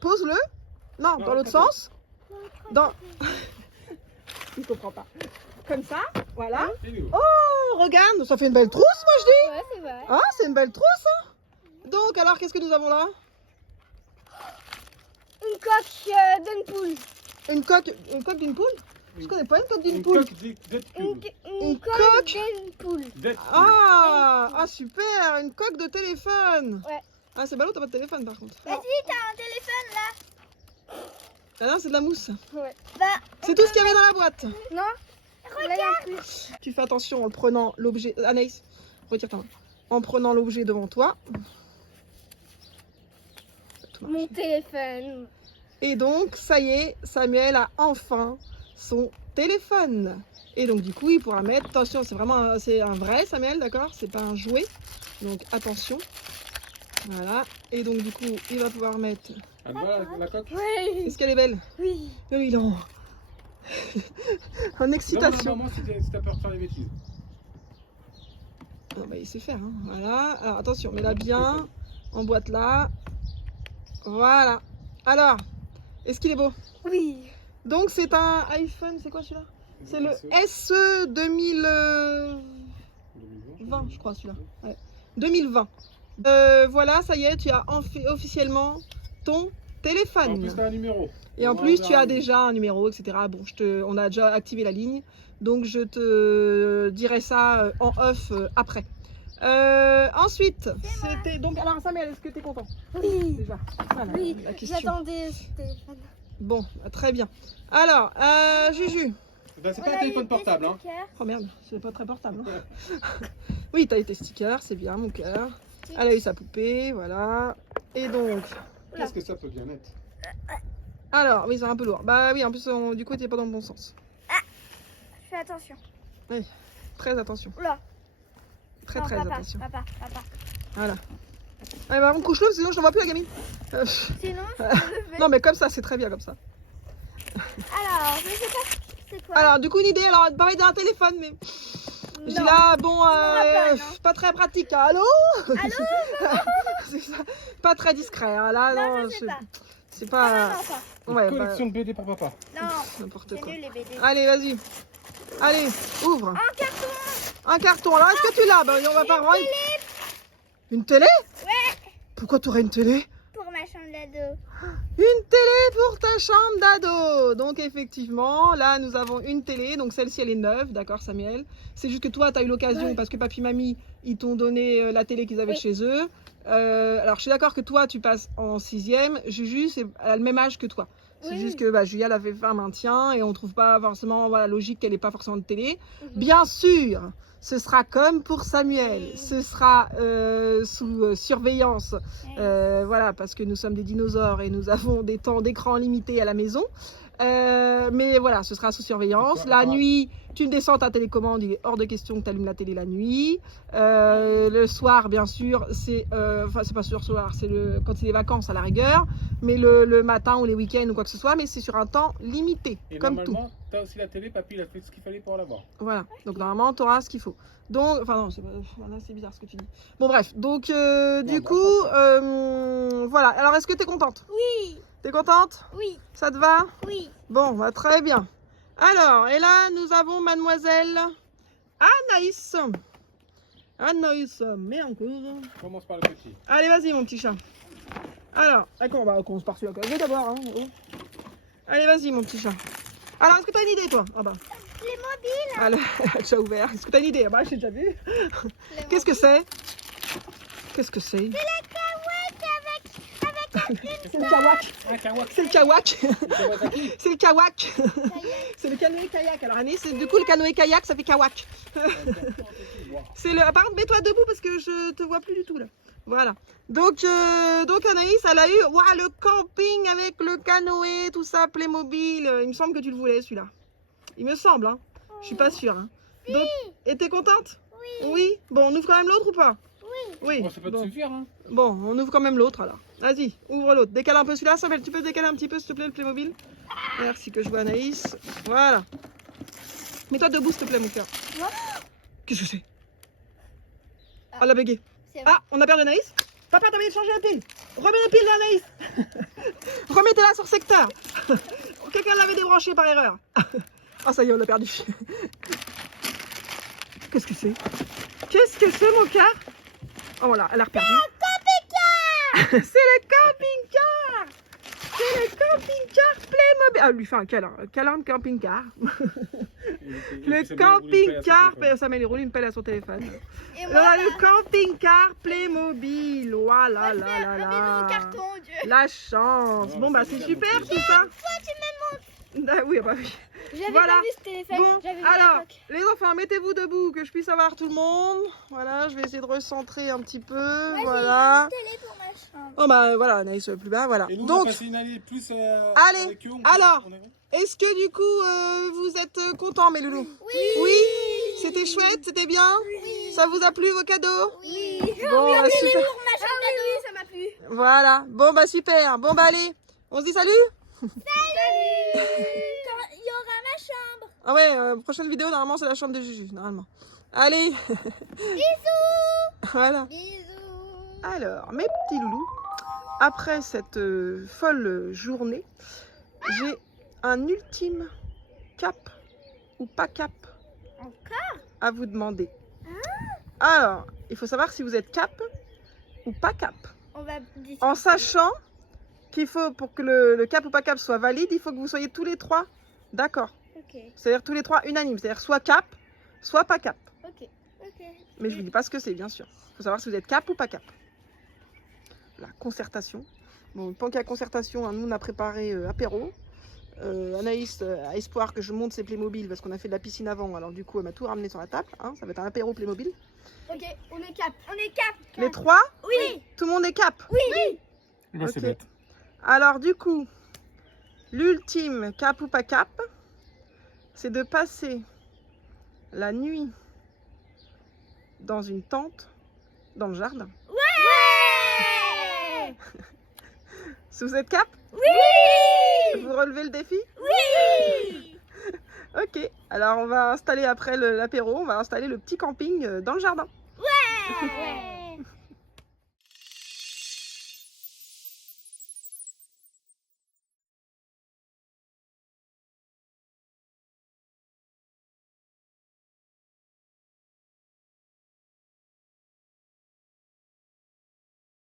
Pose-le. Non, dans l'autre attends. sens. Dans... Il comprend pas. Comme ça. Voilà. stylo. Oh, regarde. Ça fait une belle trousse, moi, je dis. Ouais, c'est vrai. Ah, c'est une belle trousse. Hein. Donc, alors, qu'est-ce que nous avons là? Une coque d'une poule. Une coque d'une poule? Je connais pas une coque d'une Une poule. coque Deadpool. Une coque coque d'une poule. Deadpool. Ah, super, une coque de téléphone. Ouais. Ah, c'est ballot, t'as pas de téléphone par contre. Vas-y, t'as un téléphone là. Ah non, c'est de la mousse. Ouais. Bah, C'est tout ce qu'il y avait dans la boîte. Non. Là, il y a plus. Tu fais attention en prenant l'objet. Anaïs, retire ta main. En prenant l'objet devant toi. Tout marche. Mon téléphone. Et donc, ça y est, Samuel a enfin son téléphone. Et donc, du coup, il pourra mettre. Attention, c'est vraiment c'est un vrai Samuel, d'accord? C'est pas un jouet. Donc, attention. Voilà. Et donc, du coup, il va pouvoir mettre. Elle va la coque? Oui. Est-ce qu'elle est belle? Oui. Oui, non. En Demande à excitation. maman si t'as peur de faire des bêtises. Ah bah, il sait faire. Hein. Voilà. Alors, attention, mets-la bien. En boîte là. Voilà. Alors, est-ce qu'il est beau? Oui. Donc, c'est un iPhone. C'est quoi celui-là? C'est le SE 2020, je crois, celui-là. Ouais. 2020. Voilà, ça y est, tu as officiellement ton En téléphone. plus, t'as un numéro. Et en plus, tu as déjà un numéro, etc. Bon, on a déjà activé la ligne, donc je te dirai ça en off après. Ensuite, c'était donc. Alors, Samuel, est-ce que tu es content Oui. déjà? Voilà, Oui. la question. J'attendais ce téléphone. Bon, très bien. Alors, Juju. Ben, c'est pas un téléphone portable, hein. Oh merde, c'est pas très portable. Hein. Oui, t'as eu tes stickers, c'est bien, mon cœur. Elle a eu sa poupée, voilà. Et donc, Qu'est-ce que ça peut bien être? alors, oui, c'est un peu lourd. Bah oui, en plus, du coup, t'es pas dans le bon sens. Fais attention. Très attention. Oula. Très, Non, très papa, attention. Papa. Voilà. Allez, bah, on couche-le, sinon je n'en vois plus la gamine. Sinon, je peux lever. Non, mais comme ça, c'est très bien comme ça. Alors, je sais pas. C'est quoi? Alors, du coup, une idée, alors, pareil d'un téléphone, mais. Je dis Non. là, bon, rappelle, non. pas très pratique. Hein. Allô? Allô? C'est ça. Pas très discret. Hein. Là, Non, non, je sais pas. c'est Non, pas. non, ça. Une Ouais, collection de BD pour papa. Non. n'importe C'est quoi. nul les BD. Allez, vas-y. Allez, ouvre. Un carton. Un carton. Alors, est-ce que tu l'as? Ben, on va pas voir. Une télé? Ouais. Pourquoi tu aurais une télé? Pour ma chambre d'ado. Une télé pour ta chambre d'ado. Donc effectivement, là nous avons une télé. Donc celle-ci elle est neuve, d'accord Samuel. C'est juste que toi tu as eu l'occasion parce que papy mamie ils t'ont donné la télé qu'ils avaient Oui. chez eux. Alors je suis d'accord que toi tu passes en 6e. Juju c'est elle a le même âge que toi. C'est Oui. juste que bah, Julia elle avait fait un maintien et on trouve pas forcément voilà, logique qu'elle ait pas forcément de télé. Bien sûr, ce sera comme pour Samuel. Oui. Ce sera sous surveillance. Voilà, parce que nous sommes des dinosaures et nous avons des temps d'écran limités à la maison. Mais voilà, ce sera sous surveillance. La nuit, tu descends ta télécommande, il est hors de question que tu allumes la télé la nuit. Le soir, bien sûr, c'est enfin c'est pas sur soir, c'est quand c'est les vacances à la rigueur, mais le matin ou les week-ends ou quoi que ce soit, mais c'est sur un temps limité, Et comme tout. normalement, t'as aussi la télé, papy, il a fait ce qu'il fallait pour l'avoir. Voilà, donc normalement tu auras ce qu'il faut. Donc, enfin non, c'est bizarre ce que tu dis. Bon bref, donc du bah, coup, voilà. Alors est-ce que tu es contente? Oui. T'es contente? Oui. Ça te va? Oui. Bon, bah, très bien. Alors, et là, nous avons mademoiselle Anaïs. Anaïs, mais encore. Commence par le petit. Allez, vas-y, mon petit chat. Alors, d'accord, on va commencer par celui-là. Je vais d'abord. Hein. Oh. Allez, vas-y, mon petit chat. Alors, est-ce que tu as une idée, toi? Ah bah. Les mobiles. Alors, tu as ouvert. Est-ce que tu as une idée? Ah bah, j'ai déjà vu. Qu'est-ce que c'est? Qu'est-ce que c'est? C'est le kawak. Un kawak. C'est le kawak. Kawasaki. C'est le kawak. C'est le canoë-kayak. Alors, Annie, c'est du coup le canoë-kayak, ça fait kawak. C'est le. Par contre, mets-toi debout parce que je te vois plus du tout là. Voilà. Donc Anaïs, elle a eu le camping avec le canoë, tout ça, Playmobil. Il me semble que tu le voulais celui-là. Il me semble, hein. Je suis pas sûre. Hein. Donc, et t'es contente? Oui. Oui. Bon, on ouvre quand même l'autre ou pas? Oui. Oui. Bon, ça peut te Bon. suffire, hein. Bon, on ouvre quand même l'autre alors. Vas-y, ouvre l'autre. Décale un peu celui-là, Samuel. Tu peux décaler un petit peu, s'il te plaît, le Playmobil? Merci que je vois Anaïs. Voilà. Mets-toi debout, s'il te plaît, mon cœur. Moi Qu'est-ce que c'est? Ah, la bégaye. C'est Ah, on a perdu Anaïs? Papa, t'as oublié de changer la pile. Remets la pile d'Anaïs. Remettez-la sur secteur. Quelqu'un l'avait débranchée par erreur. Ah, ça y est, on l'a perdu. Qu'est-ce que c'est? Qu'est-ce que c'est, mon cœur? Oh, voilà, elle a reperdu. C'est le camping-car. C'est le camping-car Playmobil. Ah, lui fait un câlin de camping-car. Et Le camping-car, Samuel il roule une pelle à son téléphone. Et moi, Voilà, bah, le camping-car Playmobil. Voilà, là, là, je mets là. mon carton, Dieu. La chance. Bon, bah, c'est super tout ça. Ah, oui, bah oui. J'avais Voilà. pas vu ce téléphone. Bon, J'avais vu à alors, l'époque. les enfants, mettez-vous debout, que je puisse avoir tout le monde. Voilà, je vais essayer de recentrer un petit peu. Voilà. Télé pour ma chambre. Oh, bah voilà, Anaïs plus bas, voilà. Et nous, on Donc, a passé une année plus Allez, avec eux. alors. est-ce que du coup, vous êtes contents, mes loulous? Oui. C'était chouette, c'était bien? Ça vous a plu, vos cadeaux? Oui. Bon, bah, super. Ma chambre oui, ça m'a plu. Voilà. Bon, bah, super. Bon, bah, allez. On se dit salut? Salut. Quand il y aura ma chambre. Ah ouais, prochaine vidéo, normalement, c'est la chambre de Juju, normalement. Allez. Bisous. Voilà. Bisous. Alors, mes petits loulous, après cette folle journée, j'ai un ultime cap ou pas cap Encore? à vous demander. Alors, il faut savoir si vous êtes cap ou pas cap. On va discuter. En sachant qu'il faut, pour que le cap ou pas cap soit valide, il faut que vous soyez tous les trois d'accord. Ok. C'est-à-dire tous les trois unanimes, c'est-à-dire soit cap, soit pas cap. Ok. Ok. Mais je vous dis pas ce que c'est, bien sûr. Il faut savoir si vous êtes cap ou pas cap. La concertation. Bon, pendant qu'il y a concertation, hein, nous on a préparé apéro. Anaïs a espoir que je monte ses Playmobil parce qu'on a fait de la piscine avant. Alors du coup, elle m'a tout ramené sur la table. Hein, ça va être un apéro Playmobil. Ok, on est cap. On est cap. Les trois, Oui. tout le monde est cap. Oui. Bah, c'est Ok. bête. Alors du coup, l'ultime cap ou pas cap, c'est de passer la nuit dans une tente dans le jardin. Ouais. Si vous êtes cap, Oui. vous relevez le défi? Oui. Ok, alors on va installer après l'apéro, on va installer le petit camping dans le jardin. Ouais.